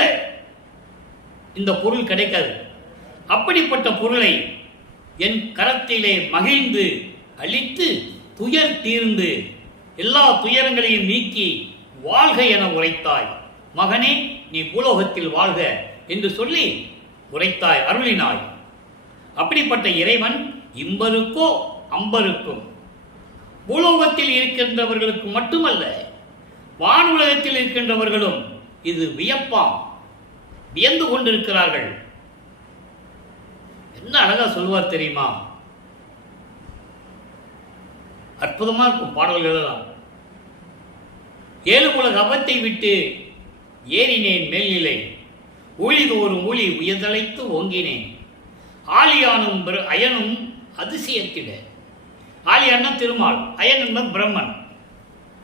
இந்த பொருள் கிடைக்காது. அப்படிப்பட்ட பொருளை என் கரத்திலே மகிழ்ந்து அளித்து துயர் தீர்ந்து எல்லா துயரங்களையும் நீக்கி வாழ்க என உரைத்தாய். மகனே நீ பூலோகத்தில் வாழ்க என்று சொல்லி உரைத்தாய், அருளினாய். அப்படிப்பட்ட இறைவன் இம்பருக்கோ அம்பருக்கும், பூலோகத்தில் இருக்கின்றவர்களுக்கு மட்டுமல்ல வானுலகத்தில் இருக்கின்றவர்களும் இது வியப்பாம், வியந்து கொண்டிருக்கிறார்கள். என்ன அழகா சொல்வார் தெரியுமா? அற்புதமா இருக்கும் பாடல்கள் எல்லாம். 7 உலக அவத்தை விட்டு ஏறினேன் மேல்நிலை, ஊழிதோறும் ஊழி உயர்தழைத்து ஓங்கினேன், ஆலியானும் அயனும் அதிசயத்திட. ஆலி அண்ணன் திருமால், அயன் என்பன் பிரம்மன்.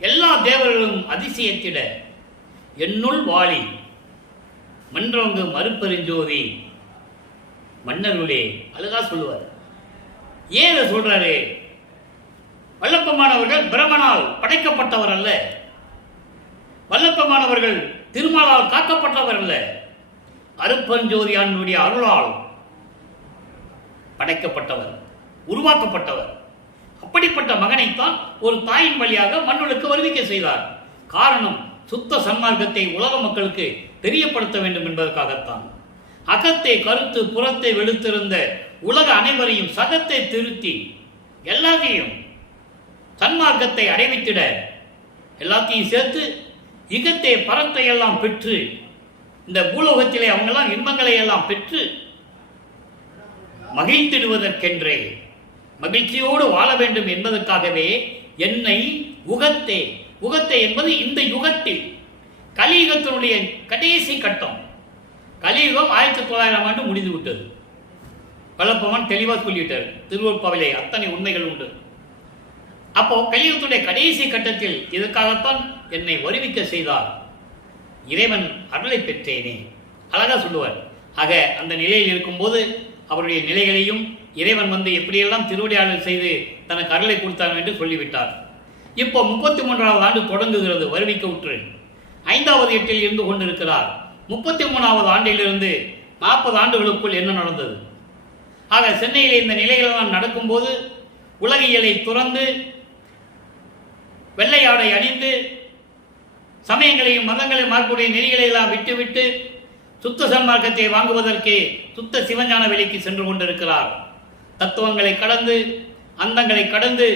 எல்லா தேவர்களும் அதிசயத்திட என்னுள் வாழி மன்றோங்கு மறுப்பெருஞ்சோதி மன்னருளே. அழகா சொல்லுவார். ஏன் இதை சொல்றாரு? வல்லப்பமானவர்கள் பிரம்மனால் படைக்கப்பட்டவர் அல்ல, வல்லப்பமானவர்கள் திருமாலால் காக்கப்பட்டவர் அல்ல, அருப்பெருஞ்சோதியானுடைய அருளால் படைக்கப்பட்டவர், உருவாக்கப்பட்டவர். அப்படிப்பட்ட மகனைத்தான் ஒரு தாயின் வழியாக மண்ணுக்கு வருவிக்க செய்தார். காரணம், சுத்த சன்மார்க்கத்தை உலக மக்களுக்கு தெரியப்படுத்த வேண்டும் என்பதற்காகத்தான். அகத்தை கருத்து புறத்தை வெளுத்திருந்த உலக அனைவரையும் சகத்தை திருத்தி எல்லாத்தையும் சன்மார்க்கத்தை அடைவித்திட எல்லாத்தையும் சேர்த்து இகத்தை பரத்தை எல்லாம் பெற்று இந்த பூலோகத்திலே அவங்கெல்லாம் இன்பங்களை எல்லாம் பெற்று மகிழ்ந்திடுவதற்கென்றே மகிழ்ச்சியோடு வாழ வேண்டும் என்பதற்காகவே என்னை உகத்தே என்பது இந்த யுகத்தில் கலியுகத்தினுடைய கடைசி கட்டம். கலியுகம் 1900 ஆண்டு முடிந்து விட்டது. வல்லப்பமான் தெளிவாக சொல்லிவிட்டார் திருவருட்பாவிலே, அத்தனை உண்மைகள் உண்டு. அப்போ கலியுகத்துடைய கடைசி கட்டத்தில் இதற்காகத்தான் என்னை வருவிக்க செய்தார். இறைவன் அருளை பெற்றேனே, அழகா சொல்லுவார். ஆக அந்த நிலையில் இருக்கும்போது அவருடைய நிலைகளையும் இறைவன் வந்து எப்படியெல்லாம் திருவடியாளர் செய்து தனக்கு அருளை கொடுத்தார் என்று சொல்லிவிட்டார். இப்போ 33வது ஆண்டு தொடங்குகிறது வருவிக்க உற்று. 5வது எட்டில் இருந்து கொண்டிருக்கிறார். 33வது ஆண்டிலிருந்து 40 ஆண்டுகளுக்குள் என்ன நடந்தது? ஆக சென்னையில் இந்த நிலைகளெல்லாம் நடக்கும்போது உலகியலை துறந்து வெள்ளை ஆடை அணிந்து சமயங்களையும் மதங்களையும் மார்க்கூடிய நெறிகளை எல்லாம் விட்டுவிட்டு சுத்த சன்மார்க்கத்தை வாங்குவதற்கு சுத்த சிவஞான வெளிக்கு சென்று கொண்டிருக்கிறார். தத்துவங்களை கடந்து, அந்தங்களை கடந்து,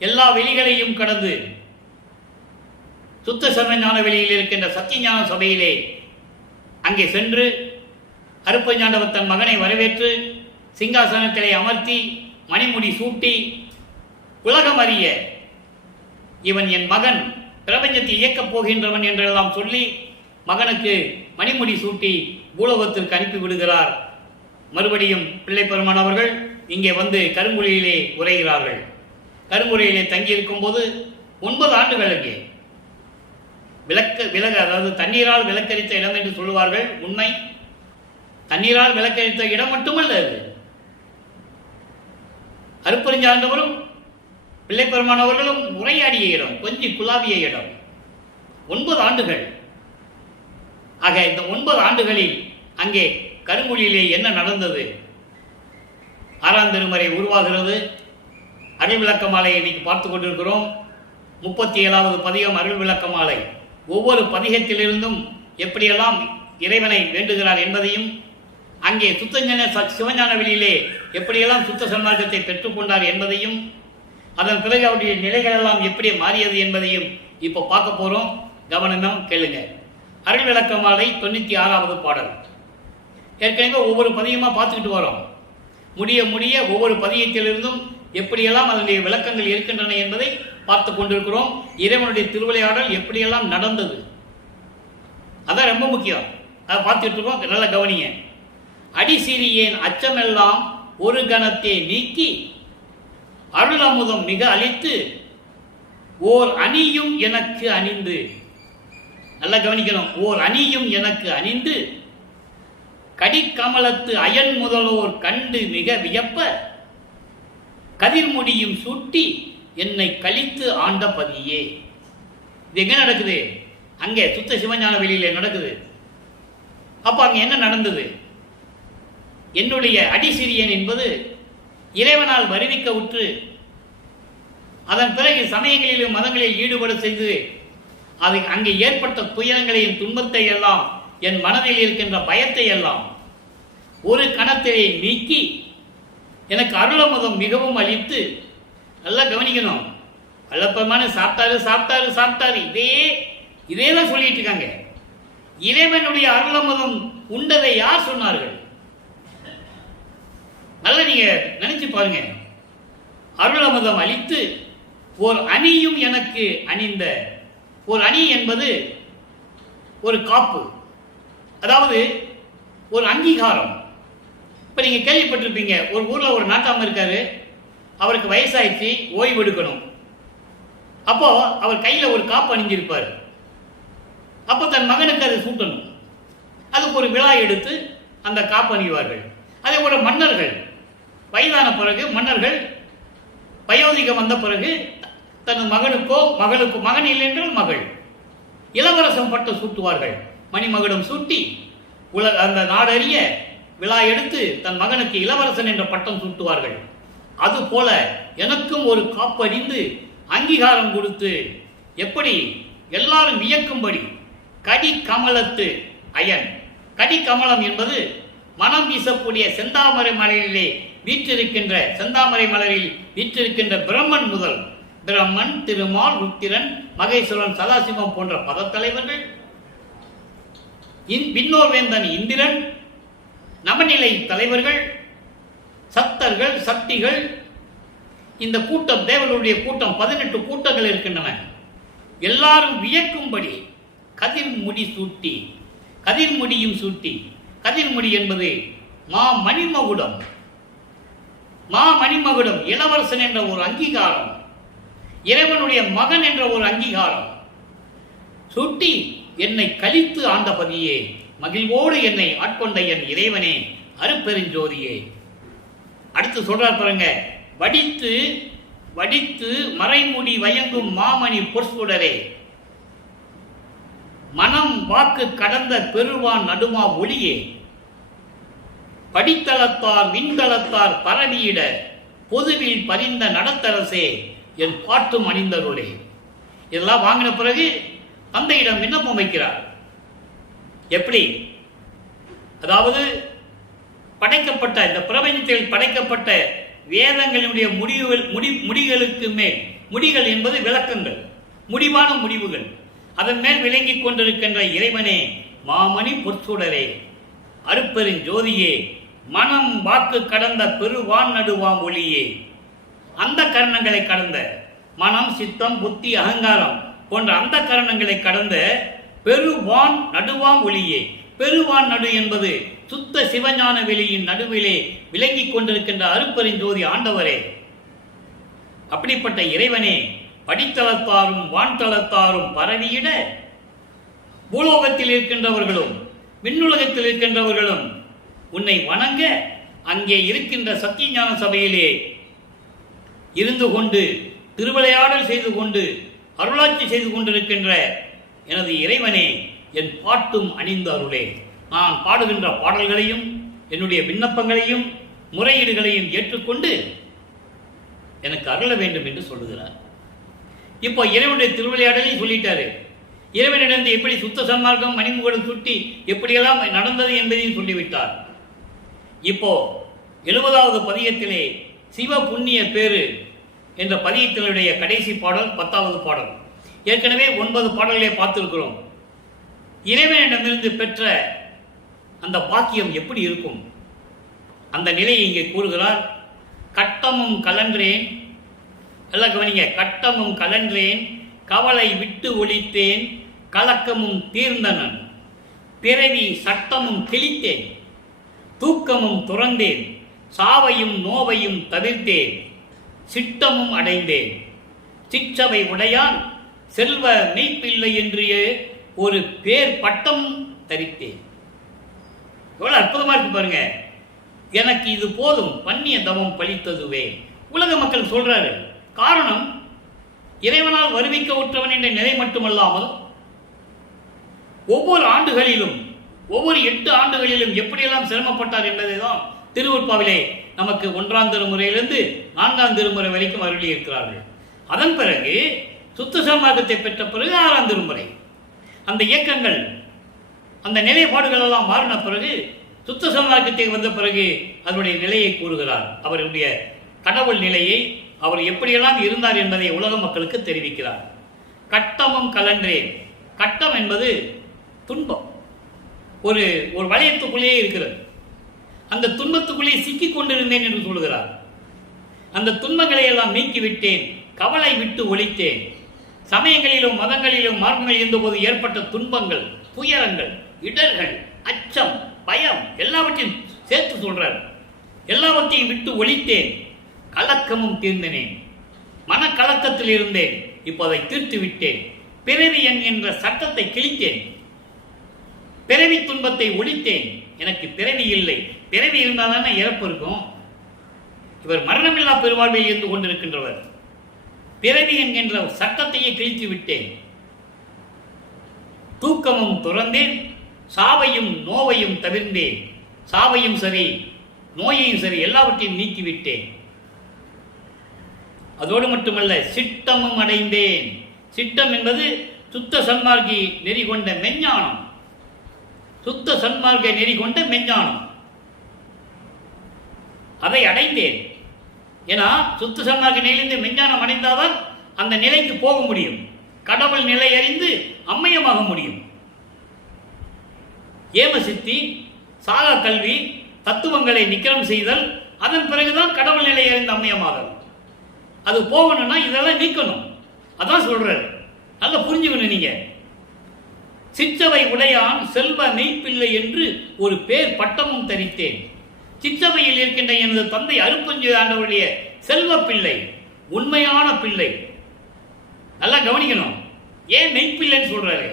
எல்லா வெளிகளையும் கடந்து சுத்த சிவஞான வெளியில் இருக்கின்ற சத்தியஞான சபையிலே அங்கே சென்று அருப்பஞாண்டவர் தன் மகனை வரவேற்று சிங்காசனத்திலே அமர்த்தி மணிமுடி சூட்டி உலகம் அறிய இவன் என் மகன், பிரபஞ்சத்தை இயக்கப் போகின்றவன் என்றெல்லாம் சொல்லி மகனுக்கு மணிமுடி சூட்டி பூலோகத்திற்கு அனுப்பி விடுகிறார். மறுபடியும் பிள்ளை பெருமான் அவர்கள் இங்கே வந்து கருங்குழியிலே உரைகிறார்கள். கருங்குழியிலே தங்கியிருக்கும் போது 9 ஆண்டுகள் அங்கே அதாவது தண்ணீரால் விளக்கரித்த இடம் என்று சொல்லுவார்கள். உண்மை, தண்ணீரால் விளக்கரித்த இடம் மட்டுமல்ல அது. அருப்பெருஞ்சாண்டவரும் பிள்ளை பெருமான் அவர்களும் உரையாடிய இடம், கொஞ்சி குலாவிய இடம். 9 ஆண்டுகள். ஆக இந்த 9 ஆண்டுகளில் அங்கே கருங்குழியிலே என்ன நடந்தது? 6ஆம் திருமறை உருவாகிறது. அருள் விளக்க மாலையை இன்னைக்கு பார்த்து கொண்டிருக்கிறோம். 37வது பதிகம் அருள் விளக்க மாலை. ஒவ்வொரு பதிகத்திலிருந்தும் எப்படியெல்லாம் இறைவனை வேண்டுகிறார் என்பதையும், அங்கே சிவஞான வெளியிலே எப்படியெல்லாம் சுத்த சன்மார்க்கத்தை பெற்றுக்கொண்டார் என்பதையும், அதன் பிறகு அவருடைய நிலைகள் எல்லாம் எப்படி மாறியது என்பதையும் இப்போ பார்க்க போறோம். கவனமும் கேளுங்க. அருள் விளக்க மாலை 96வது பாடல். ஏற்கனவே ஒவ்வொரு பதியமாக பார்த்துக்கிட்டு வரோம். முடிய முடிய ஒவ்வொரு பதியத்திலிருந்தும் எப்படியெல்லாம் அதனுடைய விளக்கங்கள் இருக்கின்றன என்பதை பார்த்து கொண்டிருக்கிறோம். இறைவனுடைய திருவிளையாடல் எப்படியெல்லாம் நடந்தது, அதான் ரொம்ப முக்கியம். அதை பார்த்துட்டு இருக்கோம். நல்ல கவனிங்க. அடிசிறியேன் அச்சமெல்லாம் ஒரு கணத்தை நீக்கி அருள் அமுதம் மிக அளித்து ஓர் அணியும் எனக்கு அணிந்து, நல்லா கவனிக்கணும், ஓர் அணியும் எனக்கு அணிந்து கடிக்கமலத்து அயன் முதலோர் கண்டு மிக வியப்ப கதிர்முடியும் சூட்டி என்னை கழித்து ஆண்ட பதியே. இது எங்க நடக்குது? அங்கே சுத்த சிவஞான வெளியிலே நடக்குது. அப்ப அங்க என்ன நடந்தது? என்னுடைய அடிசிறியன் என்பது இறைவனால் வருவிக்க உற்று அதன் பிறகு சமயங்களிலும் மதங்களில் ஈடுபட செய்து அது அங்கே ஏற்பட்ட துயரங்களையும் துன்பத்தை எல்லாம், என் மனதில் இருக்கின்ற பயத்தை எல்லாம் ஒரு கணத்திலே நீக்கி எனக்கு அருளமுதம் மிகவும் அளித்து, நல்லா கவனிக்கணும், வல்லப்பெருமானு சாப்பிட்டாரு இதே தான் சொல்லிட்டு இருக்காங்க. இறைவனுடைய அருளமுதம் உண்டதை யார் சொன்னார்கள்? நல்லா நீங்க நினைச்சு பாருங்க. அருளமுதம் அளித்து ஓர் அணியும் எனக்கு அணிந்த. ஒரு அணி என்பது ஒரு காப்பு, அதாவது ஒரு அங்கீகாரம். இப்ப நீங்க கேள்விப்பட்டிருப்பீங்க, ஒரு ஊர்ல ஒரு நாட்டாம இருக்காரு, அவருக்கு வயசாயிடுச்சு, ஓய்வு எடுக்கணும். அப்போ அவர் கையில் ஒரு காப்பு அணிஞ்சிருப்பார். அப்போ தன் மகனுக்கு அதை சூட்டணும். அதுக்கு ஒரு விழா எடுத்து அந்த காப்பு அணிவார்கள். அதே போல மன்னர்கள் வயதான பிறகு, மன்னர்கள் வயோதிகம் வந்த பிறகு தன் மகனுக்கோ மகளுக்கோ, மகன் இல்லை என்றால் மகள், இளவரசம் பட்டம் சூட்டுவார்கள். மணிமகுடம் சூட்டி அந்த நாடறிய விழா எடுத்து தன் மகனுக்கு இளவரசன் என்ற பட்டம் சூட்டுவார்கள். அதுபோல எனக்கும் ஒரு காப்பறிந்து அங்கீகாரம் கொடுத்து, எப்படி எல்லாரும் வியக்கும்படி கடி கமலத்து அயன். கடி கமலம் என்பது மனம் வீசக்கூடிய செந்தாமரை மலரிலே வீற்றிருக்கின்ற, செந்தாமரை மலரில் வீற்றிருக்கின்ற பிரம்மன் முதல், பிரம்மன், திருமால், ருத்திரன், மகேஸ்வரன், சதாசிவம் போன்ற பதத்தலைவர்கள், விண்ணோர் வேந்தன் இந்திரன், நவநிலை தலைவர்கள், சத்தர்கள், சக்திகள், இந்த கூட்டம், தேவர்களுடைய கூட்டம் 18 கூட்டங்கள் இருக்கின்றன. எல்லாரும் வியக்கும்படி கதிர்முடி சூட்டி, கதிர்முடியும் சூட்டி. கதிர்முடி என்பது மணிமகுடம். மணிமகுடம் இளவரசன் என்ற ஒரு அங்கீகாரம், இறைவனுடைய மகன் என்ற ஒரு அங்கீகாரம் சூட்டி, என்னை கலித்து ஆண்டபதியே, மகிழ்வோடு என்னை ஆட்கொண்ட என் இறைவனே, அருப்பெருஞ்சோதியே. அடுத்து சொல்றார் பாருங்க, வடித்து வடித்து மறைமுடி வயங்கும் மாமணி பொற்சுடரே, மனம் வாக்கு கடந்த பெருவான் நடுமா ஒளியே, படித்தளத்தார் விண்தளத்தார் பரவியிட பொதுவில் பறிந்த நடத்தரசே, என் பாட்டும் அணிந்தருளே. இதெல்லாம் வாங்கின பிறகு தந்தையிடம் விண்ணப்பம் வைக்கிறார். எப்படி? அதாவது படைக்கப்பட்ட இந்த பிரபஞ்சத்தில் படைக்கப்பட்ட வேதங்களினுடைய முடிகளுக்கு மேல், முடிகள் என்பது விளக்கங்கள், முடிவான முடிவுகள், அதன் மேல் விளங்கிக் கொண்டிருக்கின்ற இறைவனே, மாமணி பொற்சுடரே, அருப்பெருஞ்சோதியே, மனம் வாக்கு கடந்த பெருவான் நடுவாம் ஒளியே. அந்த கரணங்களை கடந்த, மனம், சித்தம், புத்தி, அகங்காரம் போன்ற அந்த கரணங்களை கடந்த பெருவான் நடுவாம் ஒளியே. பெருவான் நடு என்பது சுத்த சிவஞான வெளியின் நடுவிலே விளங்கிக் கொண்டிருக்கின்ற அருப்பெருஞ்சோதி ஆண்டவரே. அப்படிப்பட்ட இறைவனே, படித்தளத்தாரும் வான்தளத்தாரும் பரவியிட பூலோகத்தில் இருக்கின்றவர்களும் விண்ணுலகத்தில் இருக்கின்றவர்களும் உன்னை வணங்க அங்கே இருக்கின்ற சத்தியஞான சபையிலே இருந்து கொண்டு திருவிளையாடல் செய்து கொண்டு அருளாட்சி செய்து கொண்டிருக்கின்ற எனது இறைவனே, என் பாட்டும் அணிந்த அருளே. நான் பாடுகின்ற பாடல்களையும் என்னுடைய விண்ணப்பங்களையும் முறையீடுகளையும் ஏற்றுக்கொண்டு எனக்கு அருள வேண்டும் என்று சொல்லுகிறார். இப்போ இறைவனுடைய திருவிளையாடலையும் சொல்லிட்டாரு. இறைவனிடந்து எப்படி சுத்த சன்மார்க்கம் மணிமுகடம் சுட்டி எப்படியெல்லாம் நடந்தது என்பதையும் சொல்லிவிட்டார். இப்போ 70வது பதியத்திலே சிவ புண்ணிய பேரு என்ற பதியத்தினுடைய கடைசி பாடல் 10வது பாடல். ஏற்கனவே 9 பாடல்களை பார்த்திருக்கிறோம். இறைவனிடமிருந்து பெற்ற அந்த பாக்கியம் எப்படி இருக்கும் அந்த நிலையை இங்கே கூறுகிறார். கட்டமும் கலன்றேன், எல்லாம் கவனிங்க, கட்டமும் கலன்றேன், கவலை விட்டு ஒழித்தேன், கலக்கமும் தீர்ந்தனன், பிறவி சட்டமும் தெளித்தேன், தூக்கமும் துறந்தேன், சாவையும் நோவையும் தவிர்த்தேன், சிட்டமும் அடைந்தேன், சிற்றவை உடையான் செல்வ மெய்ப்பில்லை என்று ஒரு பேர் பட்டம் தரித்தேன். எவ்வளவு அற்புதமா இருக்கு பாருங்க. எனக்கு இது போதும், பண்ணிய தவம் பழித்ததுவே. உலக மக்கள் சொல்றாரு. காரணம், இறைவனால் வருவிக்க உற்றவன் என்ற நிலை மட்டுமல்லாமல் ஒவ்வொரு ஆண்டுகளிலும், ஒவ்வொரு 8 ஆண்டுகளிலும் எப்படியெல்லாம் சிரமப்பட்டார் என்பதை தான் திருவருட்பாவிலே நமக்கு 1ஆம் திருமுறையிலிருந்து 4ஆம் திருமுறை வரைக்கும் அருளி இருக்கிறார்கள். அதன் பிறகு சுத்த சன்மார்க்கத்தை பெற்ற பிறகு 6ஆம் திருமுறை. அந்த இயக்கங்கள், அந்த நிலைப்பாடுகள் எல்லாம் மாறின பிறகு சுத்த சன்மார்க்கத்தை வந்த பிறகு அதனுடைய நிலையை கூறுகிறார். அவருடைய கடவுள் நிலையை, அவர் எப்படியெல்லாம் இருந்தார் என்பதை உலக மக்களுக்கு தெரிவிக்கிறார். கட்டமும் கலன்றேன். கட்டம் என்பது துன்பம். ஒரு வளையத்துக்குள்ளேயே இருக்கிறது. அந்த துன்பத்துக்குள்ளே சிக்கிக் கொண்டிருந்தேன் என்று சொல்கிறார். அந்த துன்பங்களை எல்லாம் நீக்கிவிட்டேன், கவலை விட்டு ஒழித்தேன். சமயங்களிலும் மதங்களிலும் மார்க்கங்கள் இருந்தபோது ஏற்பட்ட துன்பங்கள், துயரங்கள், இடர்கள், அச்சம், பயம் எல்லாவற்றையும் சேர்த்து சொல்றார். எல்லாவற்றையும் விட்டு ஒழித்தேன், கலக்கமும் தீர்ந்தனேன். மனக்கலக்கத்தில் இருந்தேன், இப்போ அதை தீர்த்து விட்டேன். பிறவி என்கின்ற சட்டத்தை கிழித்தேன். பிறவி துன்பத்தை ஒழித்தேன். எனக்கு பிறவி இல்லை. பிறவி இருந்தால் தானே இறப்பு இருக்கும். இவர் மரணமில்லா பெருவாழ்வில் இருந்து கொண்டிருக்கின்றவர். பிறவி என்கின்ற சட்டத்தையே கிழித்து விட்டேன். தூக்கமும் துறந்தேன், சாவையும் நோவையும் தவிர்ந்தேன். சாவையும் சரி, நோயையும் சரி, எல்லாவற்றையும் நீக்கிவிட்டேன். அதோடு மட்டுமல்ல, சிட்டமும் அடைந்தேன். சிட்டம் என்பது சுத்த சன்மார்க்கி நெறி கொண்ட மெஞ்ஞானம். சுத்த சன்மார்க்க நெறி கொண்ட மெஞ்ஞானம், அதை அடைந்தேன். ஏன்னா சுத்த சன்மார்க்க நிலையிலிருந்து மெஞ்ஞானம் அடைந்தால்தான் அந்த நிலைக்கு போக முடியும். கடவுள் நிலை அறிந்து அம்மையமாக முடியும். ஏம சித்தி, சாகா கல்வி, தத்துவங்களை நிக்கிரம் செய்தல், அதன் பிறகுதான் கடவுள் நிலை அறிந்து அம்மையமாகல். அது போகணும்னா இதெல்லாம் நீக்கணும். அதான் சொல்றாரு. நல்லா புரிஞ்சுக்கணும் நீங்க. சிற்றவை உடையான் செல்வ மெய்ப்பிள்ளை என்று ஒரு பேர் பட்டமும் தரித்தேன். சிற்றவையில் இருக்கின்ற எனது தந்தை அருப்பஞ்சு ஆண்டவருடைய செல்வ பிள்ளை, உண்மையான பிள்ளை. நல்லா கவனிக்கணும். ஏன் மெய்ப்பிள்ளைன்னு சொல்றாரு?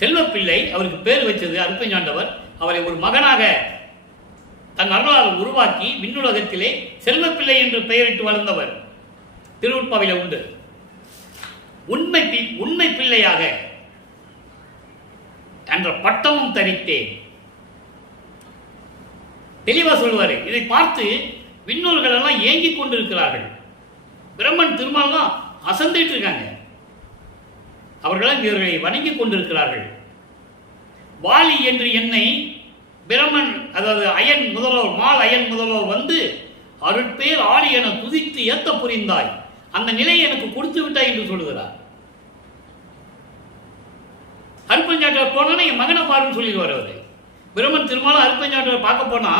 செல்வ பிள்ளை அவருக்கு பேர் வச்சது அருப்பஞ்சாண்டவர். அவரை ஒரு மகனாக தன் அருளால் உருவாக்கி விண்ணுலகத்திலே செல்வப்பிள்ளை என்று பெயரிட்டு வளர்ந்தவர். திருவுட்பாவில உண்டு. உண்மை பிள்ளையாக என்ற பட்டமும் தரித்தேன். தெளிவா சொல்வாரு. இதை பார்த்து விண்ணோர்கள் எல்லாம் ஏங்கிக் கொண்டிருக்கிறார்கள். பிரம்மன் திருமாலாம் அசந்திட்டு இருக்காங்க. அவர்களாம் இவர்களை வணங்கிக் கொண்டிருக்கிறார்கள். வாலி என்று என்னை பிரம்மன், அதாவது அயன் முதல்வர், மால் அயன் முதல்வர் வந்து அருட்பேர் ஆளி என துதித்து ஏத்த புரிந்தாய், அந்த நிலையை எனக்கு கொடுத்து விட்டாய் என்று சொல்லுகிறார். அருப்பஞ்சாட்டர் போனா என் மகனை பாருன்னு சொல்லிடுவார் அவரு. பிரம்மன் திருமால அருப்பஞ்சாட்டர் பார்க்க போனா,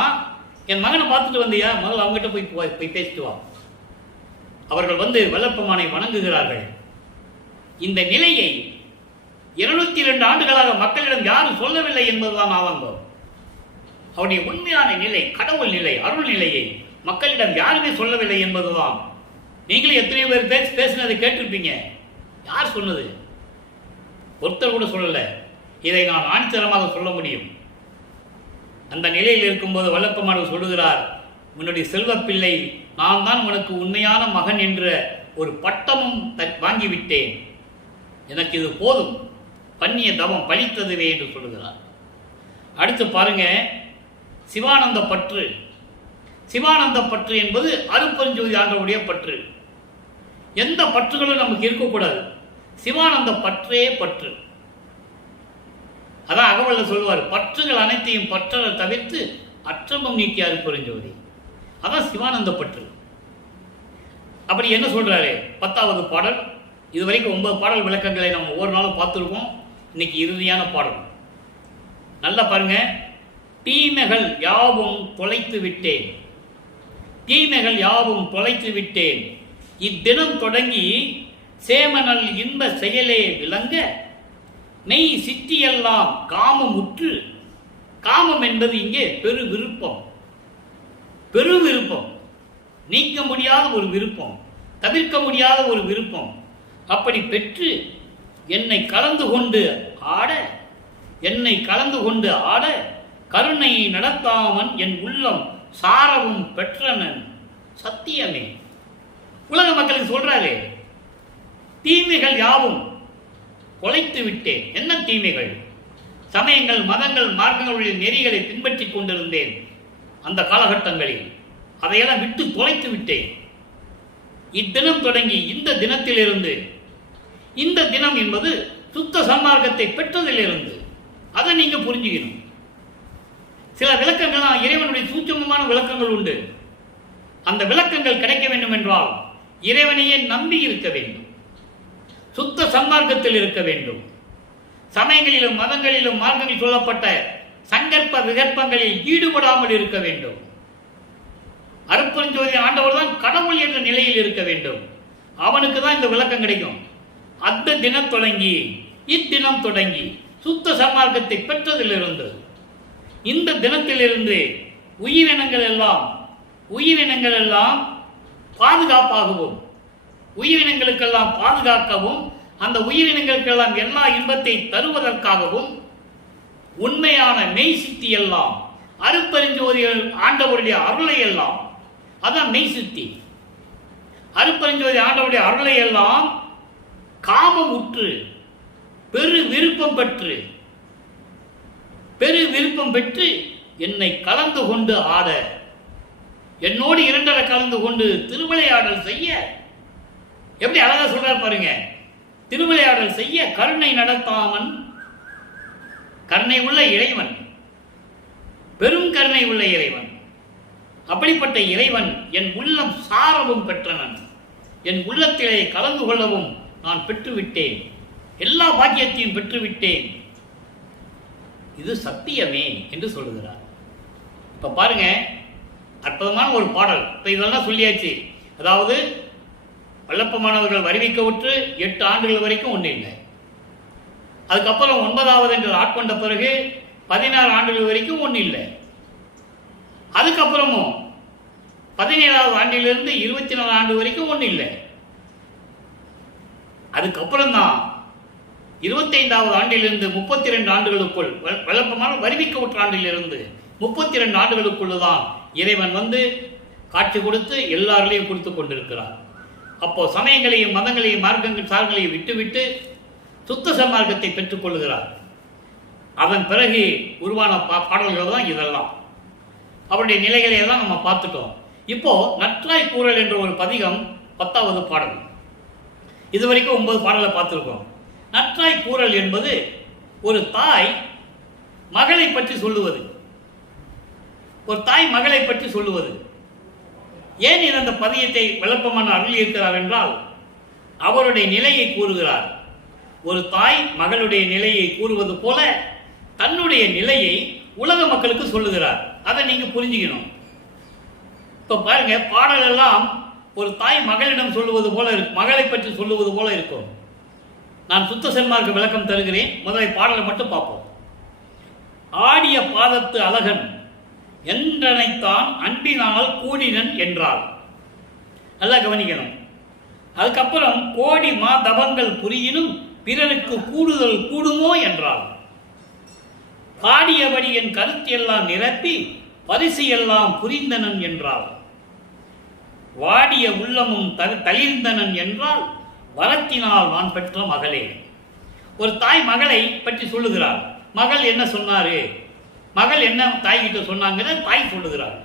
என் மகனை பார்த்துட்டு வந்தியா, முதல்ல அவங்ககிட்ட போய் பேசிட்டு வா. அவர்கள் வந்து வல்லப்பமானை வணங்குகிறார்கள். இந்த நிலையை 202 ஆண்டுகளாக மக்களிடம் யாரும் சொல்லவில்லை என்பதுதான் ஆதங்கம். அவருடைய உண்மையான நிலை, கடவுள் நிலை, அருள் நிலையை மக்களிடம் யாருமே சொல்லவில்லை என்பதுதான். நீங்களே எத்தனையோ பேர் பேசினதை கேட்டிருப்பீங்க. யார் சொன்னது? ஒருத்தர் கூட சொல்லல. இதை நான் ஆணித்தரமாக சொல்ல முடியும். அந்த நிலையில் இருக்கும்போது வல்லப்பமானவர் சொல்லுகிறார், உன்னுடைய செல்வ பிள்ளை நான் தான் உனக்கு உண்மையான மகன் என்ற ஒரு பட்டமும் வாங்கிவிட்டேன். எனக்கு இது போதும், பண்ணிய தவம் பலித்ததுவே என்று சொல்லுகிறார். அடுத்து பாருங்க, சிவானந்த பற்று. சிவானந்த பற்று என்பது அருட்பெருஞ்சோதி ஆண்டவருடைய பற்று. எந்த பற்றுகளும் நமக்கு இருக்கக்கூடாது. சிவானந்த பற்றே பற்று. அதான் அகவல்ல சொல்லுவார், பற்றுகள் அனைத்தையும் பற்றற தவிர்த்து அற்றமும் நீக்கி அருட்பெருஞ்சோதி. அதான் சிவானந்த பற்று. அப்படி என்ன சொல்றாரு? 10வது பாடல். இதுவரைக்கும் 9 பாடல் விளக்கங்களை நம்ம ஒவ்வொரு நாளும் பார்த்துருக்கோம். இன்னைக்கு இறுதியான பாடல். நல்லா பாருங்க. தீமைகள் யாவும் தொலைத்து விட்டேன். தீமைகள் யாவும் தொலைத்து விட்டேன். இத்தினம் தொடங்கி சேமனல் இன்ப செயலே விளங்க நெய் சித்தியெல்லாம் காமம் உற்று. காமம் என்பது இங்கே பெரு விருப்பம், பெரு விருப்பம், நீக்க முடியாத ஒரு விருப்பம், தவிர்க்க முடியாத ஒரு விருப்பம். அப்படி பெற்று என்னை கலந்து கொண்டு ஆட, என்னை கலந்து கொண்டு ஆட கருணை நடத்தாமன் என் உள்ளம் சாரவும் பெற்றனன் சத்தியமே. உலக மக்களுக்கு சொல்றாரு, தீமைகள் யாவும் கொலைத்து விட்டேன். என்ன தீமைகள்? சமயங்கள், மதங்கள், மார்க்கங்களுடைய நெறிகளை பின்பற்றி கொண்டிருந்தேன் அந்த காலகட்டங்களில். அதையெல்லாம் விட்டு தொலைத்து விட்டேன். இத்தினம் தொடங்கி இந்த தினத்திலிருந்து, இந்த தினம் என்பது சுத்த சன்மார்க்கத்தை பெற்றதிலிருந்து, அதை நீங்க புரிஞ்சுக்கணும். சில விளக்கங்கள், இறைவனுடைய சூட்சமமான விளக்கங்கள் உண்டு. அந்த விளக்கங்கள் கிடைக்க வேண்டும் என்றால் இறைவனையே நம்பி இருக்க வேண்டும், சுத்த சன்மார்க்கத்தில் இருக்க வேண்டும். சமயங்களிலும் மதங்களிலும் மார்க்கங்களில் சொல்லப்பட்ட சங்கற்ப விகற்பங்களில் ஈடுபடாமல் இருக்க வேண்டும். அருட்பெருஞ்சோதி ஆண்டவர் தான் கடவுள் என்ற நிலையில் இருக்க வேண்டும். அவனுக்கு தான் இந்த விளக்கம் கிடைக்கும். அந்த தினம் தொடங்கி இத்தினம் தொடங்கி சுத்த சன்மார்க்கத்தை பெற்றதிலிருந்து, இந்த தினத்திலிருந்து உயிரினங்கள் எல்லாம் உயிரினங்கள் எல்லாம் பாதுகாப்பாகவும், உயிரினங்களுக்கெல்லாம் பாதுகாக்கவும், அந்த உயிரினங்களுக்கெல்லாம் எல்லா இன்பத்தை தருவதற்காகவும் உண்மையான மெய் சித்தி எல்லாம் அருட்பெருஞ்சோதிகள் ஆண்டவருடைய அருளை எல்லாம், அதான் மெய் சித்தி. அருட்பெருஞ்சோதி ஆண்டவருடைய அருளை எல்லாம் காமம் உற்று பெரு விருப்பம் பெற்று என்னை கலந்து கொண்டு ஆட, என்னோடு இரண்டரை கலந்து கொண்டு திருவிளையாடல் செய்ய, எப்படி அழகா சொல்றார் பாருங்க. திருவிளையாடல் செய்ய கருணை நடத்தாமன், கருணை உள்ள இறைவன், பெரும் கருணை உள்ள இறைவன். அப்படிப்பட்ட இறைவன் என் உள்ளம் சாரவும் பெற்றனன், என் உள்ளத்திலே கலந்து கொள்ளவும் நான் பெற்றுவிட்டேன், எல்லா பாக்கியத்தையும் பெற்றுவிட்டேன், இது சத்தியமே என்று சொல்லுகிறார். இப்ப பாருங்க, அற்புதமான ஒரு பாடல். இப்ப இதெல்லாம் சொல்லியாச்சு. அதாவது வல்லப்ப மாணவர்கள் வருவிக்க விட்டு 8 ஆண்டுகள் வரைக்கும் ஒன்றும் இல்லை. அதுக்கப்புறம் 9வது என்று ஆட்கொண்ட பிறகு 16 ஆண்டுகள் வரைக்கும் ஒன்றும் இல்லை. அதுக்கப்புறமும் 17வது ஆண்டிலிருந்து 24 ஆண்டு வரைக்கும் ஒன்றும் இல்லை. அதுக்கப்புறம் தான் 25வது ஆண்டிலிருந்து 32 ஆண்டுகளுக்குள், வல்லப்பமான வருவிக்க விட்ட ஆண்டிலிருந்து 32 ஆண்டுகளுக்குள்ளதான் இறைவன் வந்து காட்சி கொடுத்து எல்லாரிலையும் கொடுத்து கொண்டிருக்கிறார். அப்போ சமயங்களையும் மதங்களையும் மார்க்கங்கள் சார்களையும் விட்டுவிட்டு சுத்த சன்மார்க்கத்தை பெற்றுக் கொள்கிறார். அதன் பிறகு உருவான பாடல்கள் தான் இதெல்லாம். அவருடைய நிலைகளை எல்லாம் நம்ம பார்த்துட்டோம். இப்போ நற்றாய் கூறல் என்ற ஒரு பதிகம் 10வது பாடல். இதுவரைக்கும் 9 பாடலை பார்த்திருக்கோம். நற்றாய் கூறல் என்பது ஒரு தாய் மகளை பற்றி சொல்லுவது, ஒரு தாய் மகளை பற்றி சொல்லுவது. ஏன் இந்த பதியத்தை விளப்பமான அருள் இருக்கிறார் என்றால், அவருடைய நிலையை கூறுகிறார். ஒரு தாய் மகளுடைய நிலையை கூறுவது போல தன்னுடைய நிலையை உலக மக்களுக்கு சொல்லுகிறார். அதை நீங்க புரிஞ்சுக்கணும். இப்ப பாருங்க, பாடல் எல்லாம் ஒரு தாய் மகளிடம் சொல்லுவது போல இருக்கும், மகளை பற்றி சொல்லுவது போல இருக்கும். நான் சுத்த சன்மார்க்க விளக்கம் தருகிறேன். முதலில் பாடலை மட்டும் பார்ப்போம். ஆடிய பாதத்து அழகன் என்றனைத்தான் அன்பினால் கூடினன் என்றாள். நல்லா கவனிக்கணும். அதுக்கப்புறம் கோடி மா தவங்கள் புரியினும் பிறருக்கு கூடுதல் கூடுமோ என்றாள். பாடியபடி என் கருத்தையெல்லாம் நிரப்பி பரிசு எல்லாம் புரிந்தனன் என்றாள். வாடிய உள்ளமும் தளிர்ந்தனன் என்றால் வரத்தினால் நான் பெற்ற மகளே. ஒரு தாய் மகளை பற்றி சொல்லுகிறார். மகள் என்ன சொன்னாரு, மகள் என்ன தாய்கிட்ட சொன்னாங்கன்னு தாய் சொல்லுகிறார்.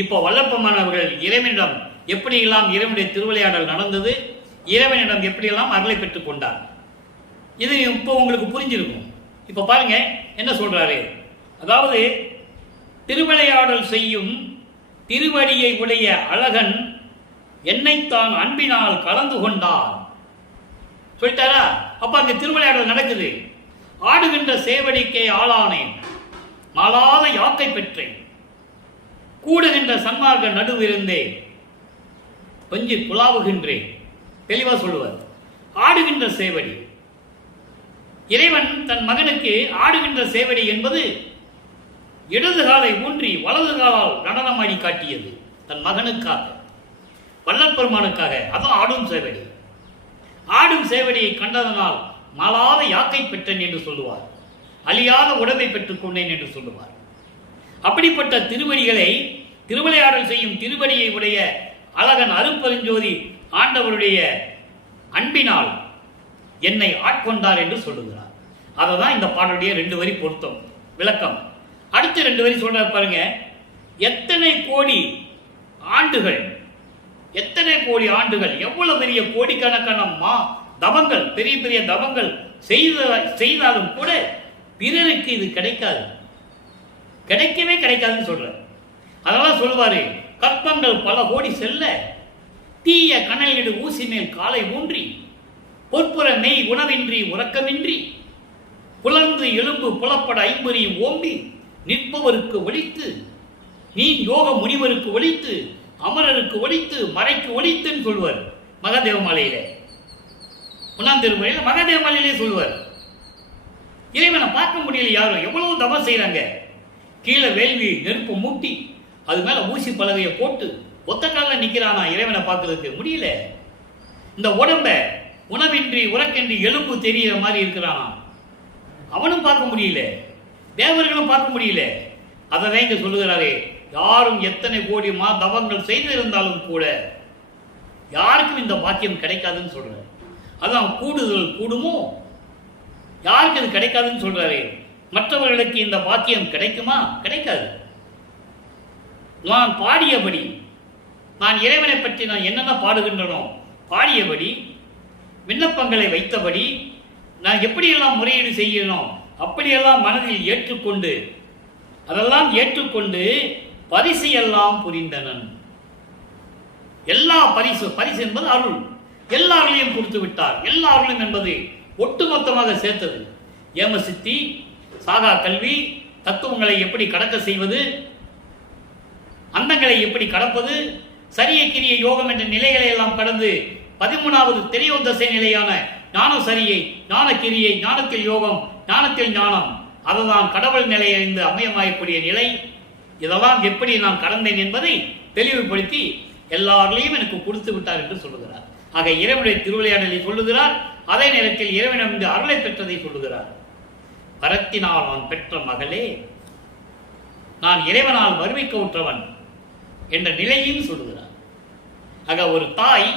இப்போ வல்லப்பமானவர்கள் இறைவனிடம் எப்படியெல்லாம் இறைவனுடைய திருவிளையாடல் நடந்தது, இறைவனிடம் எப்படியெல்லாம் அருளை பெற்றுக் கொண்டார், இது இப்போ உங்களுக்கு புரிஞ்சிருக்கும். இப்போ பாருங்க என்ன சொல்றாரு. அதாவது திருவிளையாடல் செய்யும் திருவடியை உடைய அழகன் என்னைத்தான் அன்பினால் கலந்து கொண்டார் சொல்லிட்டாரா. அப்ப அங்க திருவிளையாடல் நடக்குது. ஆடுகின்ற சேவடிக்கே ஆளானேன், மாளாத யாக்கை பெற்றேன், கூடுகின்ற சன்மார்க்க நடுவிருந்தேன், கொஞ்சி புலாவுகின்றேன். தெளிவா சொல்லுவார். ஆடுகின்ற சேவடி, இறைவன் தன் மகனுக்கு ஆடுகின்ற சேவடி என்பது இடது காலை ஊன்றி வலது காலால் நடனமாடி காட்டியது தன் மகனுக்காக, வல்லற்பெருமானுக்காக. அதான் ஆடும் சேவடி. ஆடும் சேவடியை கண்டதனால் மாளாத யாக்கை பெற்றேன் என்று சொல்லுவார், அழியாத உடவை பெற்றுக் கொண்டேன் என்று சொல்லுவார். அப்படிப்பட்ட திருவடிகளை, திருவிளையாடல் செய்யும் திருவடியை உடைய அழகன் அருட்பெருஞ்சோதி ஆண்டவருடைய அன்பினால் என்னை ஆட்கொண்டார் என்று சொல்லுகிறார். அதை தான் இந்த பாடலுடைய 2 வரி பொருத்தம் விளக்கம். அடுத்த 2 வரி சொல்றார் பாருங்க. எத்தனை கோடி ஆண்டுகள், எத்தனை கோடி ஆண்டுகள், எவ்வளவு பெரிய கோடிக்கணக்கான தவங்கள், பெரிய பெரிய தவங்கள் செய்தாலும் கூட பிறருக்கு இது கிடைக்காது, கிடைக்கவே கிடைக்காதுன்னு சொல்ற. அதெல்லாம் சொல்லுவாரு. கற்பங்கள் பல கோடி செல்ல தீய கனலிடு ஊசி மேல் காலை ஊன்றி பொற்புற மெய் உணவின்றி உறக்கமின்றி புலர்ந்து எலும்பு புலப்பட ஐம்பொறியும் ஓம்பி நிற்பவருக்கு ஒழித்து, நீ யோக முனிவருக்கு ஒழித்து, அமரருக்கு ஒழித்து, மறைக்கு ஒழித்துன்னு சொல்லுவார். மகாதேவ மாலையில, 1ஆம் திருமுறையில் மகாதேவ மாலையிலே சொல்லுவார். இறைவனை பார்க்க முடியல யாரும், எவ்வளவு தவம் செய்யறாங்க. கீழே வேள்வி நெருப்பு மூட்டி அது மேல ஊசி பலகையை போட்டு ஒத்த காலில் நிற்கிறானா இறைவனை பார்க்கறதுக்கு முடியல. இந்த உடம்ப உணவின்றி உறக்கின்றி எலும்பு தெரிகிற மாதிரி இருக்கிறானா, அவனும் பார்க்க முடியல, தேவர்களும் பார்க்க முடியல. அதை இங்க சொல்லுகிறாரே, யாரும் எத்தனை கோடி தவங்கள் செய்திருந்தாலும் கூட யாருக்கும் இந்த பாக்கியம் கிடைக்காதுன்னு சொல்றாரு. அதான் கூடுதல் கூடுமோ, யாருக்கு அது கிடைக்காதுன்னு சொல்றாரு. மற்றவர்களுக்கு இந்த பாக்கியம் கிடைக்குமா? கிடைக்காது. நான் பாடியபடி, நான் இறைவனை பற்றி நான் என்னென்ன பாடுகின்றனோ பாடியபடி, விண்ணப்பங்களை வைத்தபடி, நான் எப்படியெல்லாம் முறையீடு செய்யணும் அப்படியெல்லாம் மனதில் ஏற்றுக்கொண்டு, அதெல்லாம் ஏற்றுக்கொண்டு பரிசையெல்லாம் புரிந்தனன். எல்லா பரிசு என்பது அருள், எல்லா அருளையும் கொடுத்து விட்டார். எல்லா அருளும் என்பது ஒட்டுமொத்தமாக சேர்த்தது. ஏமசித்தி, சாகா கல்வி, தத்துவங்களை எப்படி கடக்க செய்வது, அந்தங்களை எப்படி கடப்பது, சரிய கிரிய யோகம் என்ற நிலைகளை எல்லாம் கடந்து 13வது தெரியோதசை நிலையான ஞான சரியை, ஞான கிரியை, ஞானத்தில் யோகம், ஞானத்தில் ஞானம், அதுதான் கடவுள் நிலையறிந்து அமையமாயக்கூடிய நிலை. இதெல்லாம் எப்படி நான் கடந்தேன் என்பதை தெளிவுபடுத்தி எல்லாரையும் எனக்கு கொடுத்து விட்டார் என்று சொல்லுகிறார். ஆக இறைவனுடைய திருவிளையாடலை சொல்லுகிறார். அதே நேரத்தில் இறைவனிடம் அருளை பெற்றதை சொல்லுகிறார். வரத்தினால் நான் பெற்ற மகளே, நான் இறைவனால் வறுமைக்க உற்றவன் என்ற நிலையும் சொல்லுகிறார். ஆக ஒரு தாய்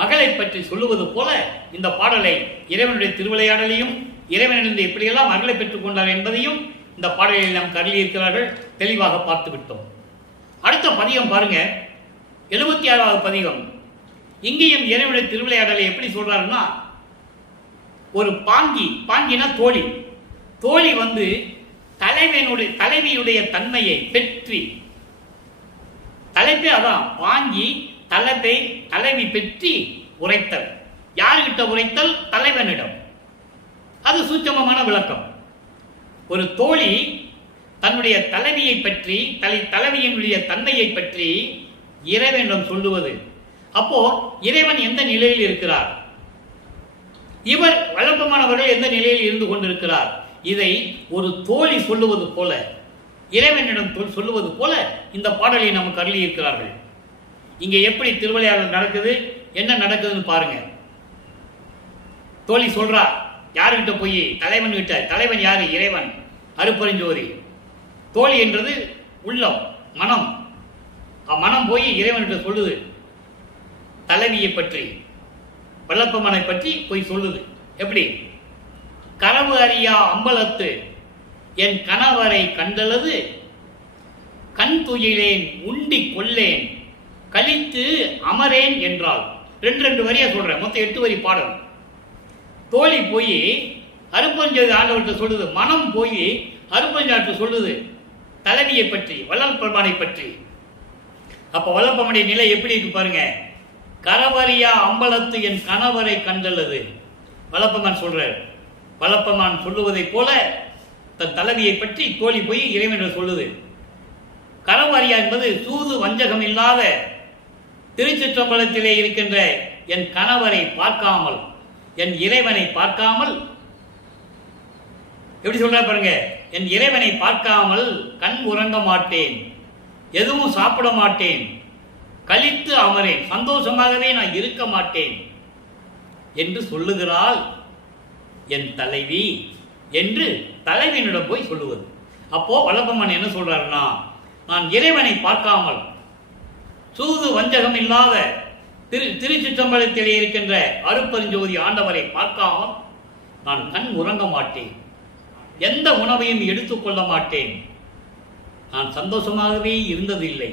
மகளை பற்றி சொல்லுவது போல இந்த பாடலை இறைவனுடைய திருவிளையாடலையும் இறைவனிலிருந்து எப்படியெல்லாம் அருளை பெற்றுக் கொண்டார் என்பதையும் இந்த பாடலில் நாம் கருதியிருக்கிறார்கள். தெளிவாக பார்த்து விட்டோம். அடுத்த பதிகம் பாருங்க, 76வது பதிகம். இங்கேயும் இறைவனுடைய திருவிளையாடலை எப்படி சொல்றாருன்னா, ஒரு பாங்கினா தோழி தலைவியுடைய தன்மையை பெற்றி, தலைப்பே அதான் பாங்கி, தலைவி பெற்றி உரைத்தல். யாருகிட்ட உரைத்தல்? தலைவனிடம். அது சூட்சமமான விளக்கம். ஒரு தோழி தன்னுடைய தலைவியை பற்றி, தலைவியினுடைய தன்மையை பற்றி இறைவனிடம் சொல்லுவது. அப்போ இறைவன் எந்த நிலையில் இருக்கிறார், இவர் வழக்கமானவர்கள் எந்த நிலையில் இருந்து கொண்டிருக்கிறார், இதை ஒரு தோழி சொல்லுவது போல, இறைவனிடம் சொல்லுவது போல இந்த பாடலை நமக்கு அருளி இருக்கிறார்கள். இங்க எப்படி திருவிளையாடல் நடக்குது, என்ன நடக்குதுன்னு பாருங்க. தோழி சொல்றா, யாருகிட்ட போய்? தலைவன் கிட்ட. தலைவன் யாரு? இறைவன், அருப்பெருஞ்சோதி. தோழி என்றது உள்ளம், மனம். மனம் போய் இறைவன்கிட்ட சொல்லுது, தலைவியை பற்றி, வல்லப்பமனை பற்றி போய் சொல்லுது. எப்படி? கனவு அறியா அம்பலத்து என் கணவரை கண்டலது, கண் துயிலேன் உண்டி கொள்ளேன் கழித்து அமரேன் என்றால். 2 வரியா சொல்றேன், மொத்தம் 8 வரி பாடல். தோழி போய் அருப்பெருஞ்சோதி ஆண்டவர்கிட்ட சொல்லுது, மனம் போய் அருப்பெருஞ்சாட்டு சொல்லுது தலைவியை பற்றி, வல்லற்பெருமானை பற்றி. அப்ப வல்லப்பமனுடைய நிலை எப்படி இருக்கு பாருங்க. கரவரியா அம்பலத்து என் கணவரை கண்டல்லது. வல்லப்பமான் சொல்றார். வல்லப்பமான் சொல்லுவதை போல தன் தலைவியை பற்றி தோழி போய் இறைவன் சொல்லுது. கரவரியா என்பது சூது வஞ்சகம் இல்லாத திருச்சிற்றம்பலத்திலே இருக்கின்ற என் கணவரை பார்க்காமல், என் இறைவனை பார்க்காமல், எப்படி சொல்ற பாருங்க, என் இறைவனை பார்க்காமல் கண் உறங்க மாட்டேன், எதுவும் சாப்பிட மாட்டேன், கழித்து அமரேன், சந்தோஷமாகவே நான் இருக்க மாட்டேன் என்று சொல்லுகிறாள் என் தலைவி என்று தலைவியினிடம் போய் சொல்லுவது. அப்போ வல்லப்பமன் என்ன சொல்றாருன்னா, நான் இறைவனை பார்க்காமல், சூது வஞ்சகம் இல்லாத திருச்சிற்றம்பலத்திலே இருக்கின்ற அருப்பெருஞ்சோதி ஆண்டவரை பார்க்காமல் நான் கண் உறங்க மாட்டேன், எந்த உணவையும் எடுத்துக்கொள்ள மாட்டேன், நான் சந்தோஷமாகவே இருந்ததில்லை.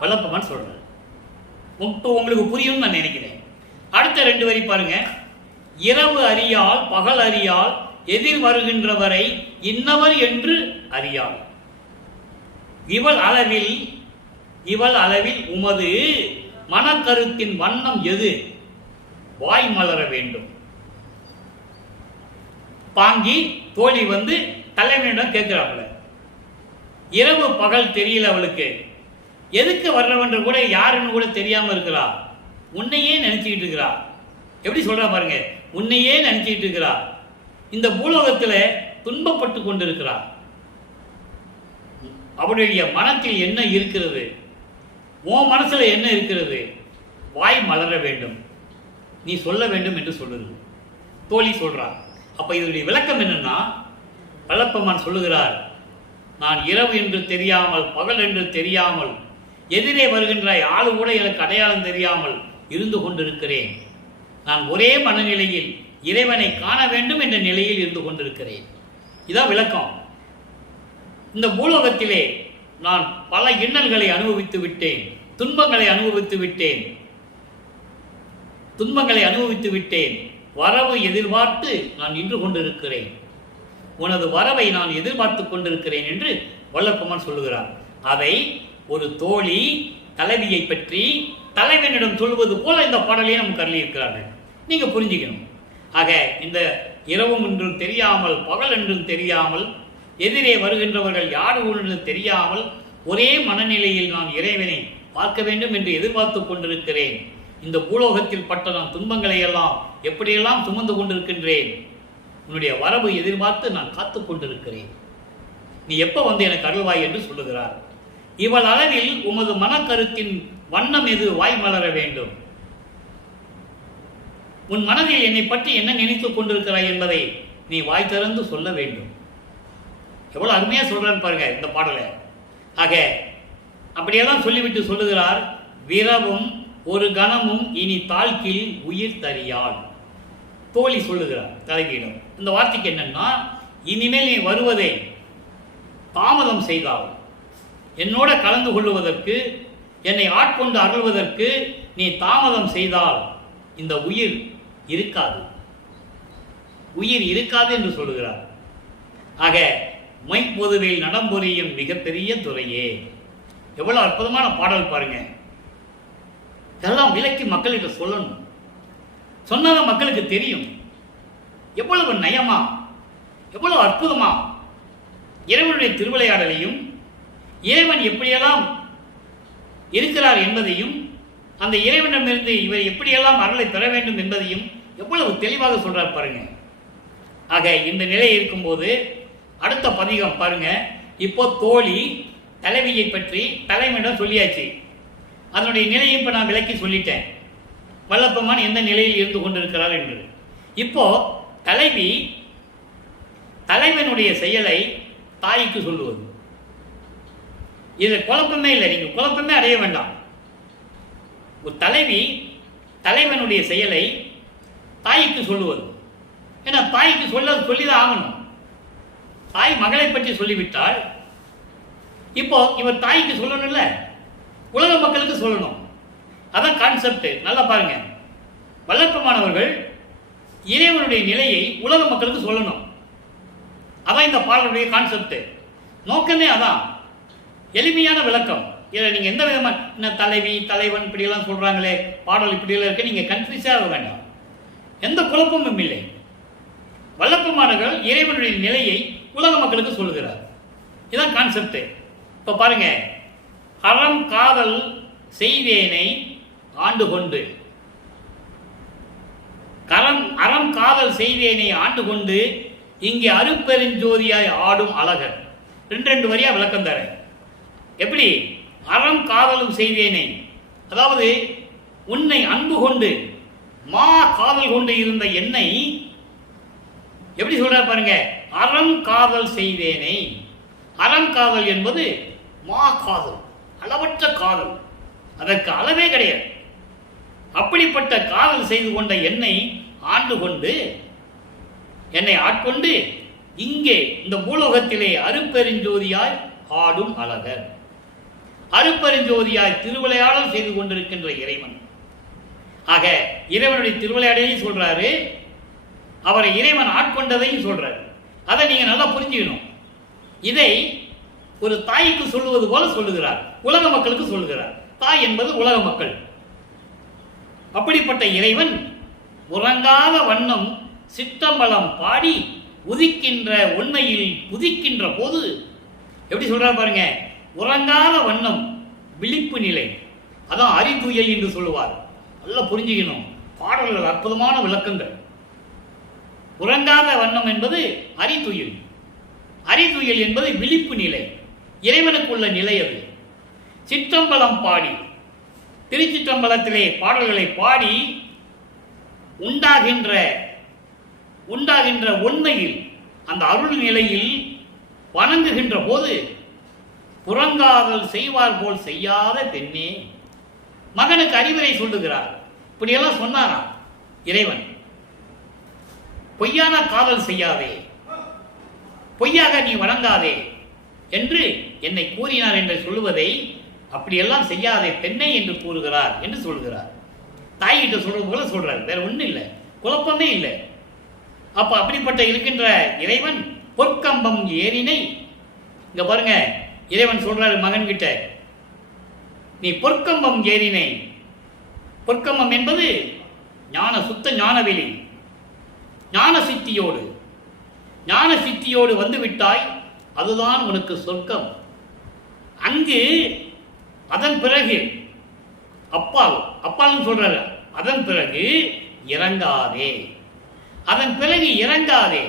வல்லப்பமன் சொல்றார். உங்களுக்கு புரியும் நான் நினைக்கிறேன். அடுத்த 2 வரி பாருங்க. இரவு அறியால் பகல் அறியால் எதிர் வருகின்றவரை இன்னவர் என்று அறியாள். இவள் அளவில் உமது மனக்கருத்தின் வண்ணம் எது? வாய் மலர வேண்டும். பாங்கி தோழி தலைவனிடம் கேட்கிறாப்புல. இரவு பகல் தெரியல அவளுக்கு, எதுக்கு வர்றவன்ற கூட யாருன்னு கூட தெரியாம இருக்கிறா, உன்னையே நினைச்சுக்கிட்டு இருக்கிறா. எப்படி சொல்றா பாருங்க, உன்னையே நினைச்சுக்கிட்டு இருக்கிறா, இந்த பூலோகத்தில் துன்பப்பட்டு கொண்டிருக்கிறார். அவருடைய மனத்தில் என்ன இருக்கிறது, உன் மனசுல என்ன இருக்கிறது, வாய் மலர வேண்டும், நீ சொல்ல வேண்டும் என்று சொல்லுது தோழி சொல்றார். அப்ப இதனுடைய விளக்கம் என்னன்னா, வல்லப்பெருமான் சொல்லுகிறார், நான் இரவு என்று தெரியாமல் பகல் என்று தெரியாமல் எதிரே வருகின்ற ஆளு கூட எனக்கு அடையாளம் தெரியாமல் இருந்து கொண்டிருக்கிறேன். நான் ஒரே மனநிலையில் இறைவனை காண வேண்டும் என்ற நிலையில் இருந்து கொண்டிருக்கிறேன். இதான் விளக்கம். இந்த பூலோகத்திலே நான் பல இன்னல்களை அனுபவித்து விட்டேன், துன்பங்களை அனுபவித்து விட்டேன். வரவு எதிர்பார்த்து நான் நின்று கொண்டிருக்கிறேன். உனது வரவை நான் எதிர்பார்த்து கொண்டிருக்கிறேன் என்று வல்லப்பெருமான் சொல்லுகிறார். அதை ஒரு தோழி தலைவியை பற்றி தலைவனிடம் சொல்வது போல இந்த பாடலையே நமக்கு அருளியிருக்கிறார்கள். நீங்க புரிஞ்சுக்கணும். ஆக இந்த இரவும் என்றும் தெரியாமல் பகல் என்றும் தெரியாமல் எதிரே வருகின்றவர்கள் யார் என்று தெரியாமல் ஒரே மனநிலையில் நான் இறைவனை பார்க்க வேண்டும் என்று எதிர்பார்த்து கொண்டிருக்கிறேன். இந்த பூலோகத்தில் பட்ட நான் துன்பங்களை எல்லாம் எப்படியெல்லாம் சுமந்து கொண்டிருக்கின்றேன். உன்னுடைய வரவு எதிர்பார்த்து நான் காத்து கொண்டிருக்கிறேன். நீ எப்ப வந்து எனக்கு அருள்வாய் என்று சொல்லுகிறார். இவள் அளவில் உமது மனக்கருத்தின் வண்ணம் எது வாய் மலர வேண்டும். உன் மனதில் என்னை பற்றி என்ன நினைத்துக் கொண்டிருக்கிறாய் என்பதை நீ வாய் திறந்து சொல்ல வேண்டும். எவ்வளவு அருமையா சொல்றான்னு பாருங்க இந்த பாடலை. ஆக அப்படியெல்லாம் சொல்லிவிட்டு சொல்லுகிறார், விரவும் ஒரு கணமும் இனி தாழ்கில் உயிர் தறியாள். தோழி சொல்லுகிறார் தலைவியிடம். இந்த வார்த்தைக்கு என்னன்னா, இனிமேல் நீ வருவதை தாமதம் செய்தால், என்னோட கலந்து கொள்வதற்கு, என்னை ஆட்கொண்டு அருள்வதற்கு நீ தாமதம் செய்தால் இந்த உயிர் இருக்காது என்று சொல்லுகிறார். ஆக மைப்பொதுவில் நடம்புரியும் மிகப்பெரிய துறையே. எவ்வளவு அற்புதமான பாடல் பாருங்க. இதெல்லாம் விலக்கி மக்கள்கிட்ட சொல்லணும். சொன்னாதான் மக்களுக்கு தெரியும் எவ்வளவு நயமா, எவ்வளவு அற்புதமா இறைவனுடைய திருவிளையாடலையும் இறைவன் எப்படியெல்லாம் இருக்கிறார் என்பதையும் அந்த இறைவனிடமிருந்து இவர் எப்படியெல்லாம் அருளை பெற வேண்டும் என்பதையும் எவ்வளவு தெளிவாக சொல்றார் பாருங்க. ஆக இந்த நிலை இருக்கும்போது அடுத்த பதிகம் பாருங்க. இப்போ தோழி தலைவியை பற்றி தலைவனிடம் சொல்லியாச்சு. அதனுடைய நிலையை இப்ப நான் விளக்கி சொல்லிட்டேன், வல்லப்பெருமான் எந்த நிலையில் இருந்து கொண்டிருக்கிறார் என்று. இப்போ தலைவி தலைவனுடைய செயலை தாய்க்கு சொல்லுவது, இது குழப்பமே இல்லை. நீங்க குழப்பமே அடைய வேண்டாம். ஒரு தலைவி தலைவனுடைய செயலை தாய்க்கு சொல்லுவது. ஏன்னா தாய்க்கு சொல்லிதான் ஆகணும். தாய் மகளை பற்றி சொல்லிவிட்டால் இப்போ இவர் தாய்க்கு சொல்லணும்ல, உலக மக்களுக்கு சொல்லணும். அதான் கான்செப்ட். நல்லா பாருங்க. வல்லப்பெருமானவர்கள் இறைவனுடைய நிலையை உலக மக்களுக்கு சொல்லணும். அதான் இந்த பாடலுடைய கான்செப்ட். நோக்கமே அதான். எளிமையான விளக்கம். இதில் நீங்க எந்த விதமான தலைவி தலைவன் இப்படியெல்லாம் சொல்றாங்களே, பாடல் இப்படியெல்லாம் இருக்கு, நீங்க கன்ஃபியூஸே ஆக வேண்டாம். எந்த குழப்பமும் இல்லை. வல்லப்பெருமானவர்கள் இறைவனுடைய நிலையை உலக மக்களுக்கு சொல்லுகிறார். இதுதான் கான்செப்ட். இப்ப பாருங்க, அறம் காதல் செய்வேனை ஆண்டு கொண்டு, அறம் காதல் செய்வேனை ஆண்டு கொண்டு இங்கே அருப்பெருஞ்சோதியாய் ஆடும் அழகர். ரெண்டு வரியா விளக்கம் தர. எப்படி? அறம் காதலும் செய்வேனை, அதாவது உன்னை அன்பு கொண்டு மா காதல் கொண்டு இருந்த என்னை எப்படி சொல்ற பாருங்க. அறம் காதல் செய்வேனை. அறம் காதல் என்பது மா காதல், அளவற்ற காதல், அதற்கு அளவே கிடையாது. அப்படிப்பட்ட காதல் செய்து கொண்ட என்னை ஆண்டு கொண்டு, என்னை ஆட்கொண்டு இங்கே இந்த பூலோகத்திலே அருப்பெருஞ்சோதியாய் ஆடும் அழகர், அருப்பெருஞ்சோதியாய் திருவிளையாடல் செய்து கொண்டிருக்கின்ற இறைவன். ஆக இறைவனுடைய திருவிளையாடலையும் சொல்றாரு, அவரை இறைவன் ஆட்கொண்டதையும் சொல்றாரு. அதை நீங்க நல்லா புரிஞ்சுக்கணும். இதை ஒரு தாய்க்கு சொல்லுவது போல சொல்லுகிறார், உலக மக்களுக்கு சொல்லுகிறார். தாய் என்பது உலக மக்கள். அப்படிப்பட்ட இறைவன் உறங்காத வண்ணம் சிற்றம்பலம் பாடி உதிக்கின்ற உண்மையில் புதிக்கின்ற போது எப்படி சொல்றார் பாருங்க. உறங்காத வண்ணம் விழிப்பு நிலை, அதான் அறிதுயல் என்று சொல்லுவார். நல்லா புரிஞ்சுக்கணும். பாடல்கள் அற்புதமான விளக்கங்கள். உறங்காத வண்ணம் என்பது அறிதுயில், அறிதுயில் என்பது விழிப்பு நிலை. இறைவனுக்கு உள்ள நிலை அது. சிற்றம்பலம் பாடி, திருச்சிற்றம்பலத்திலே பாடல்களை பாடி உண்டாகின்ற உண்மையில் அந்த அருள் நிலையில் வணங்குகின்ற போது புறங்காதல் செய்வார் போல் செய்யாத பெண்ணே, மகனுக்கு அறிவுரை சொல்லுகிறார். இப்படியெல்லாம் சொன்னாராம் இறைவன். பொய்யான காதல் செய்யாதே, பொய்யாக நீ வணங்காதே என்று என்னை கூறினார் என்று சொல்லுவதை அப்படியெல்லாம் செய்யாதே பெண்ணை என்று கூறுகிறார் என்று சொல்கிறார். தாய்கிட்ட சொல்றது போல சொல்றார், வேற ஒன்றும் இல்லை, குழப்பமே இல்லை. அப்ப அப்படிப்பட்ட இருக்கின்ற இறைவன் பொற்கம்பம் ஏறினை, இங்க பாருங்க இறைவன் சொல்றாரு மகன் கிட்ட, நீ பொற்கம்பம் ஏறினை. பொற்கம்பம் என்பது சுத்த ஞானவெளி, ஞான சித்தியோடு வந்து விட்டாய், அதுதான் உனக்கு சொர்க்கம். அங்கு அதன் பிறகு அப்பால் சொல்றாரு, அதன் பிறகு இறங்காதே, அதன் பிறகு இறங்காதே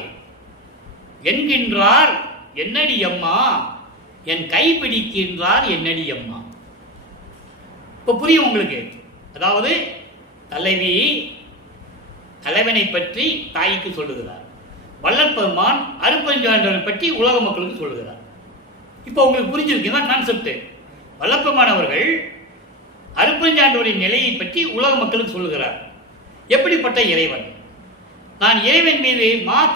என்கின்றார். என்னடி அம்மா, என் கை பிடிக்கின்றார் என்னடி அம்மா. இப்ப புரியும் உங்களுக்கு. அதாவது தலைவனை பற்றி தாய்க்கு சொல்லுகிறார், வள்ளற்பெருமான் அருட்பெருஞ்சாண்டவரை பற்றி உலக மக்களுக்கு சொல்லுகிறார். இப்போ உங்களுக்கு புரிஞ்சிருக்கு தான் கான்செப்ட். வள்ளற்பெருமான் அவர்கள் அருட்பெருஞ்சாண்டவரின் நிலையை பற்றி உலக மக்களுக்கு சொல்லுகிறார். எப்படிப்பட்ட இறைவன், நான் இறைவன் மீது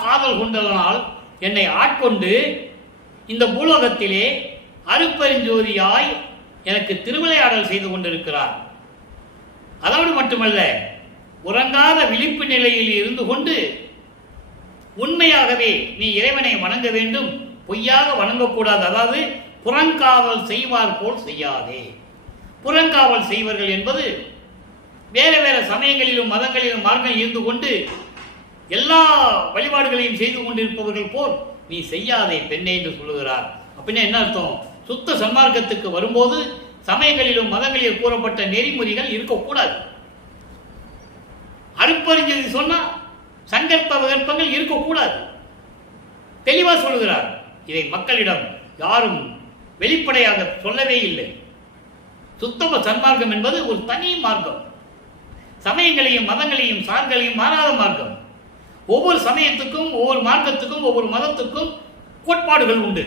காதல் கொண்டதனால் என்னை ஆட்கொண்டு இந்த பூலோகத்திலே அருட்பெருஞ்சோதியாய் எனக்கு திருவிளையாடல் செய்து கொண்டிருக்கிறார். அதோடு மட்டுமல்ல, உறங்காத விழிப்பு நிலையில் இருந்து கொண்டு உண்மையாகவே நீ இறைவனை வணங்க வேண்டும், பொய்யாக வணங்கக்கூடாது. அதாவது புறங்காவல் செய்வார் போல் செய்யாதே. புறங்காவல் செய்வர்கள் என்பது வேற வேற சமயங்களிலும் மதங்களிலும் மார்க்கம் இருந்து கொண்டு எல்லா வழிபாடுகளையும் செய்து கொண்டிருப்பவர்கள் போல் நீ செய்யாதே பெண்ணே என்று சொல்லுகிறார். அப்படின்னா என்ன அர்த்தம்? சுத்த சன்மார்க்கத்துக்கு வரும்போது சமயங்களிலும் மதங்களில் கூறப்பட்ட நெறிமுறைகள் இருக்கக்கூடாது. அருட்பெருஞ்சோதி சொன்னா சங்கற்ப விகற்பங்கள் இருக்கக்கூடாது, தெளிவா சொல்லுகிறார். இதை மக்களிடம் யாரும் வெளிப்படையாக சொல்லவே இல்லை. சுத்தம சன்மார்க்கம் என்பது ஒரு தனி மார்க்கம், சமயங்களையும் மதங்களையும் சார்களையும் மாறாத மார்க்கம். ஒவ்வொரு சமயத்துக்கும் ஒவ்வொரு மார்க்கத்துக்கும் ஒவ்வொரு மதத்துக்கும் கோட்பாடுகள் உண்டு.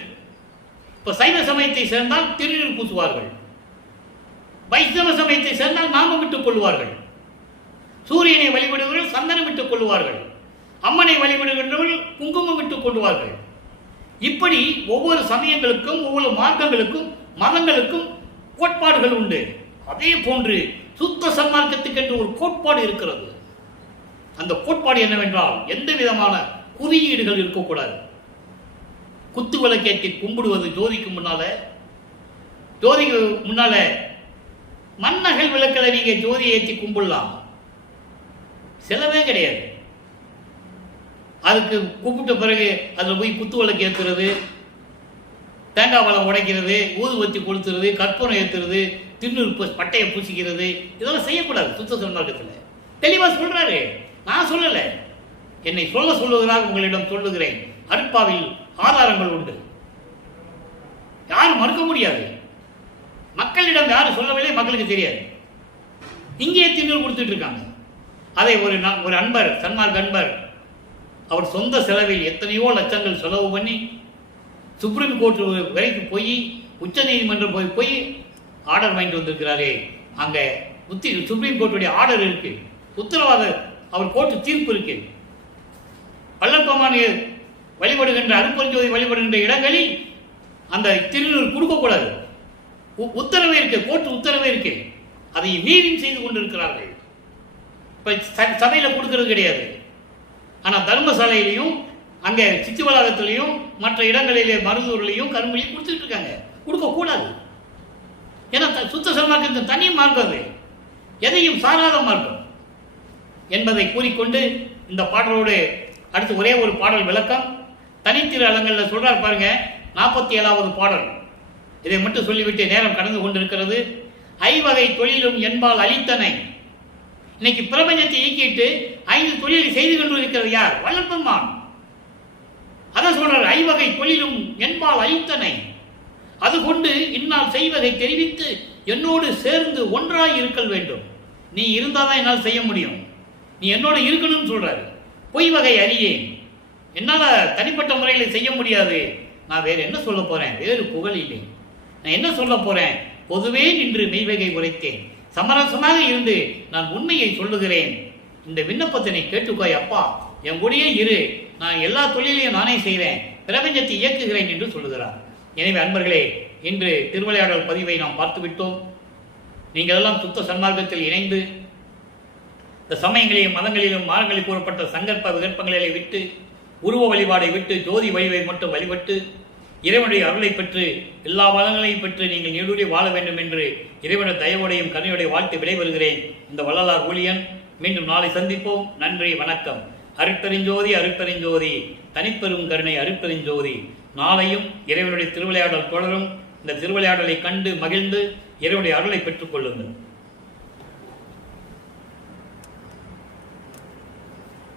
இப்ப சைவ சமயத்தை சேர்ந்தால் திருநீர் பூசுவார்கள், வைஷ்ணவ சமயத்தை சேர்ந்தால் நாமம் விட்டுக் கொள்வார்கள், சூரியனை வழிபடுவர்கள் சந்தனம் விட்டுக் கொள்வார்கள், அம்மனை வழிபடுகின்றவர்கள் குங்குமம் விட்டுக் கொள்வார்கள். இப்படி ஒவ்வொரு சமயங்களுக்கும் ஒவ்வொரு மார்க்கங்களுக்கும் மதங்களுக்கும் கோட்பாடுகள் உண்டு. அதே போன்று சுத்த சன்மார்க்கத்துக்கு என்று ஒரு கோட்பாடு இருக்கிறது. அந்த கோட்பாடு என்னவென்றால் எந்த விதமான குறியீடுகள் இருக்கக்கூடாது. குத்து விளக்கேற்றி கும்பிடுவது ஜோதிக்கு முன்னால மண்ணகல் விளக்கலை நீங்க ஜோதி ஏற்றி கும்பிடலாம், செலவே கிடையாது. அதுக்கு கூப்பிட்ட பிறகு அதில் போய் குத்து விளக்கு ஏற்றுறது, தேங்காய் பழம் உடைக்கிறது, ஊதுபத்தி கொளுத்துறது, கற்பூரம் ஏற்றுறது, திருநூறு பட்டையை பூசிக்கிறது, இதெல்லாம் செய்யக்கூடாது. சுத்த சன்மார்க்கத்தில் தெளிவாக சொல்றாரு. நான் சொல்லல, என்னை சொல்லுகிறார், உங்களிடம் சொல்லுகிறேன். அருட்பாவில் ஆதாரங்கள் உண்டு, யாரும் மறுக்க முடியாது. மக்களிடம் யாரும் சொல்லவில்லை, மக்களுக்கு தெரியாது. இங்கே திருநூறு கொடுத்துட்டு இருக்காங்க. அதை ஒரு அன்பர், சன்மார்க்க அன்பர், அவர் சொந்த செலவில் எத்தனையோ லட்சங்கள் செலவு பண்ணி சுப்ரீம் கோர்ட் வரைக்கும் போய் உச்ச நீதிமன்றம் போய் ஆர்டர் வாங்கிட்டு வந்திருக்கிறாரே. அங்க சுப்ரீம் கோர்ட்டுடைய ஆர்டர் இருக்கு, உத்தரவாத அவர் கோர்ட்டு தீர்ப்பு இருக்கு. வள்ளற்பெருமான் வழிபடுகின்ற அருட்பெருஞ்சோதி வழிபடுகின்ற இடங்களில் அந்த திருநூறு கொடுக்கக்கூடாது, உத்தரவே இருக்கு, கோர்ட்டு உத்தரவே இருக்கு. அதை மீறி செய்து கொண்டிருக்கிறார்கள். இப்ப சபையில கொடுக்கிறது கிடையாது. ஆனா தர்மசாலையிலையும் அங்க சித்தி வளாகத்திலையும் மற்ற இடங்களிலே மருதூர்லையும் கரும்புலையும் கொடுத்துட்டு இருக்காங்க. கொடுக்க கூடாது. ஏன்னா சுத்த சன்மார்க்கத்தின் தனி மார்க்கம் அது, எதையும் சாராத மார்க்கம் என்பதை கூறிக்கொண்டு இந்த பாடலோடு அடுத்து ஒரே ஒரு பாடல் விளக்கம் தனித்திரு அலங்கள்ல சொல்றார் பாருங்க. 47வது பாடல். இதை மட்டும் சொல்லிவிட்டு நேரம் கடந்து கொண்டிருக்கிறது. ஐவகை தொழிலும் என்பால் அளித்தனை. இன்னைக்கு பிரபஞ்சத்தை இயக்கிட்டு 5 தொழிலை செய்து கொண்டு இருக்கிறது யார்? வள்ளற்பெருமான். அதான் சொல்றாரு, ஐவகை தொழிலும் என்பால் அளித்தனை. அதுகொண்டு இன்னால் செய்வதை தெரிவித்து என்னோடு சேர்ந்து ஒன்றாய் இருக்கல் வேண்டும். நீ இருந்தாதான் என்னால் செய்ய முடியும். நீ என்னோட இருக்கணும்னு சொல்றாரு. பொய் வகை அறியேன், என்னால் தனிப்பட்ட முறையில் செய்ய முடியாது. நான் வேறு என்ன சொல்ல போறேன்? வேறு புகழ் இல்லை. நான் என்ன சொல்ல போறேன்? பொதுவே நின்று மெய்வகை உரைத்தேன். சமரசமாக இருந்து நான் உண்மையை சொல்லுகிறேன். இந்த விண்ணப்பத்தினை கேட்டுக்கோய் அப்பா, என் கூடயே இரு. நான் எல்லா தொழிலையும் நானே செய்கிறேன், பிரபஞ்சத்தை இயக்குகிறேன் என்று சொல்லுகிறார். எனவே அன்பர்களே, இன்று திருவிளையாடல் பதிவை நாம் பார்த்துவிட்டோம். நீங்கள் எல்லாம் சுத்த சன்மார்க்கத்தில் இணைந்து இந்த சமயங்களையும் மதங்களிலும் மார்களில் கூறப்பட்ட சங்கற்ப விகற்பங்களை விட்டு, உருவ வழிபாடை விட்டு, ஜோதி வழிவை மட்டும் வழிபட்டு இறைவனுடைய அருளை பெற்று எல்லா வளங்களையும் பெற்று நீங்கள் நீடூழி வாழ வேண்டும் என்று இறைவனுடைய தயவோடையும் கருணையோடைய வாழ்த்து விடைபெறுகிறேன். இந்த வள்ளலார் ஊழியன். மீண்டும் நாளை சந்திப்போம். நன்றி, வணக்கம். அருட்பெருஞ்சோதி அருட்பெருஞ்சோதி, தனிப்பெரும் கருணை அருட்பெருஞ்சோதி. நாளையும் இறைவனுடைய திருவிளையாடல் தொடரும். இந்த திருவிளையாடலை கண்டு மகிழ்ந்து இறைவனுடைய அருளை பெற்றுக் கொள்ளுங்கள்.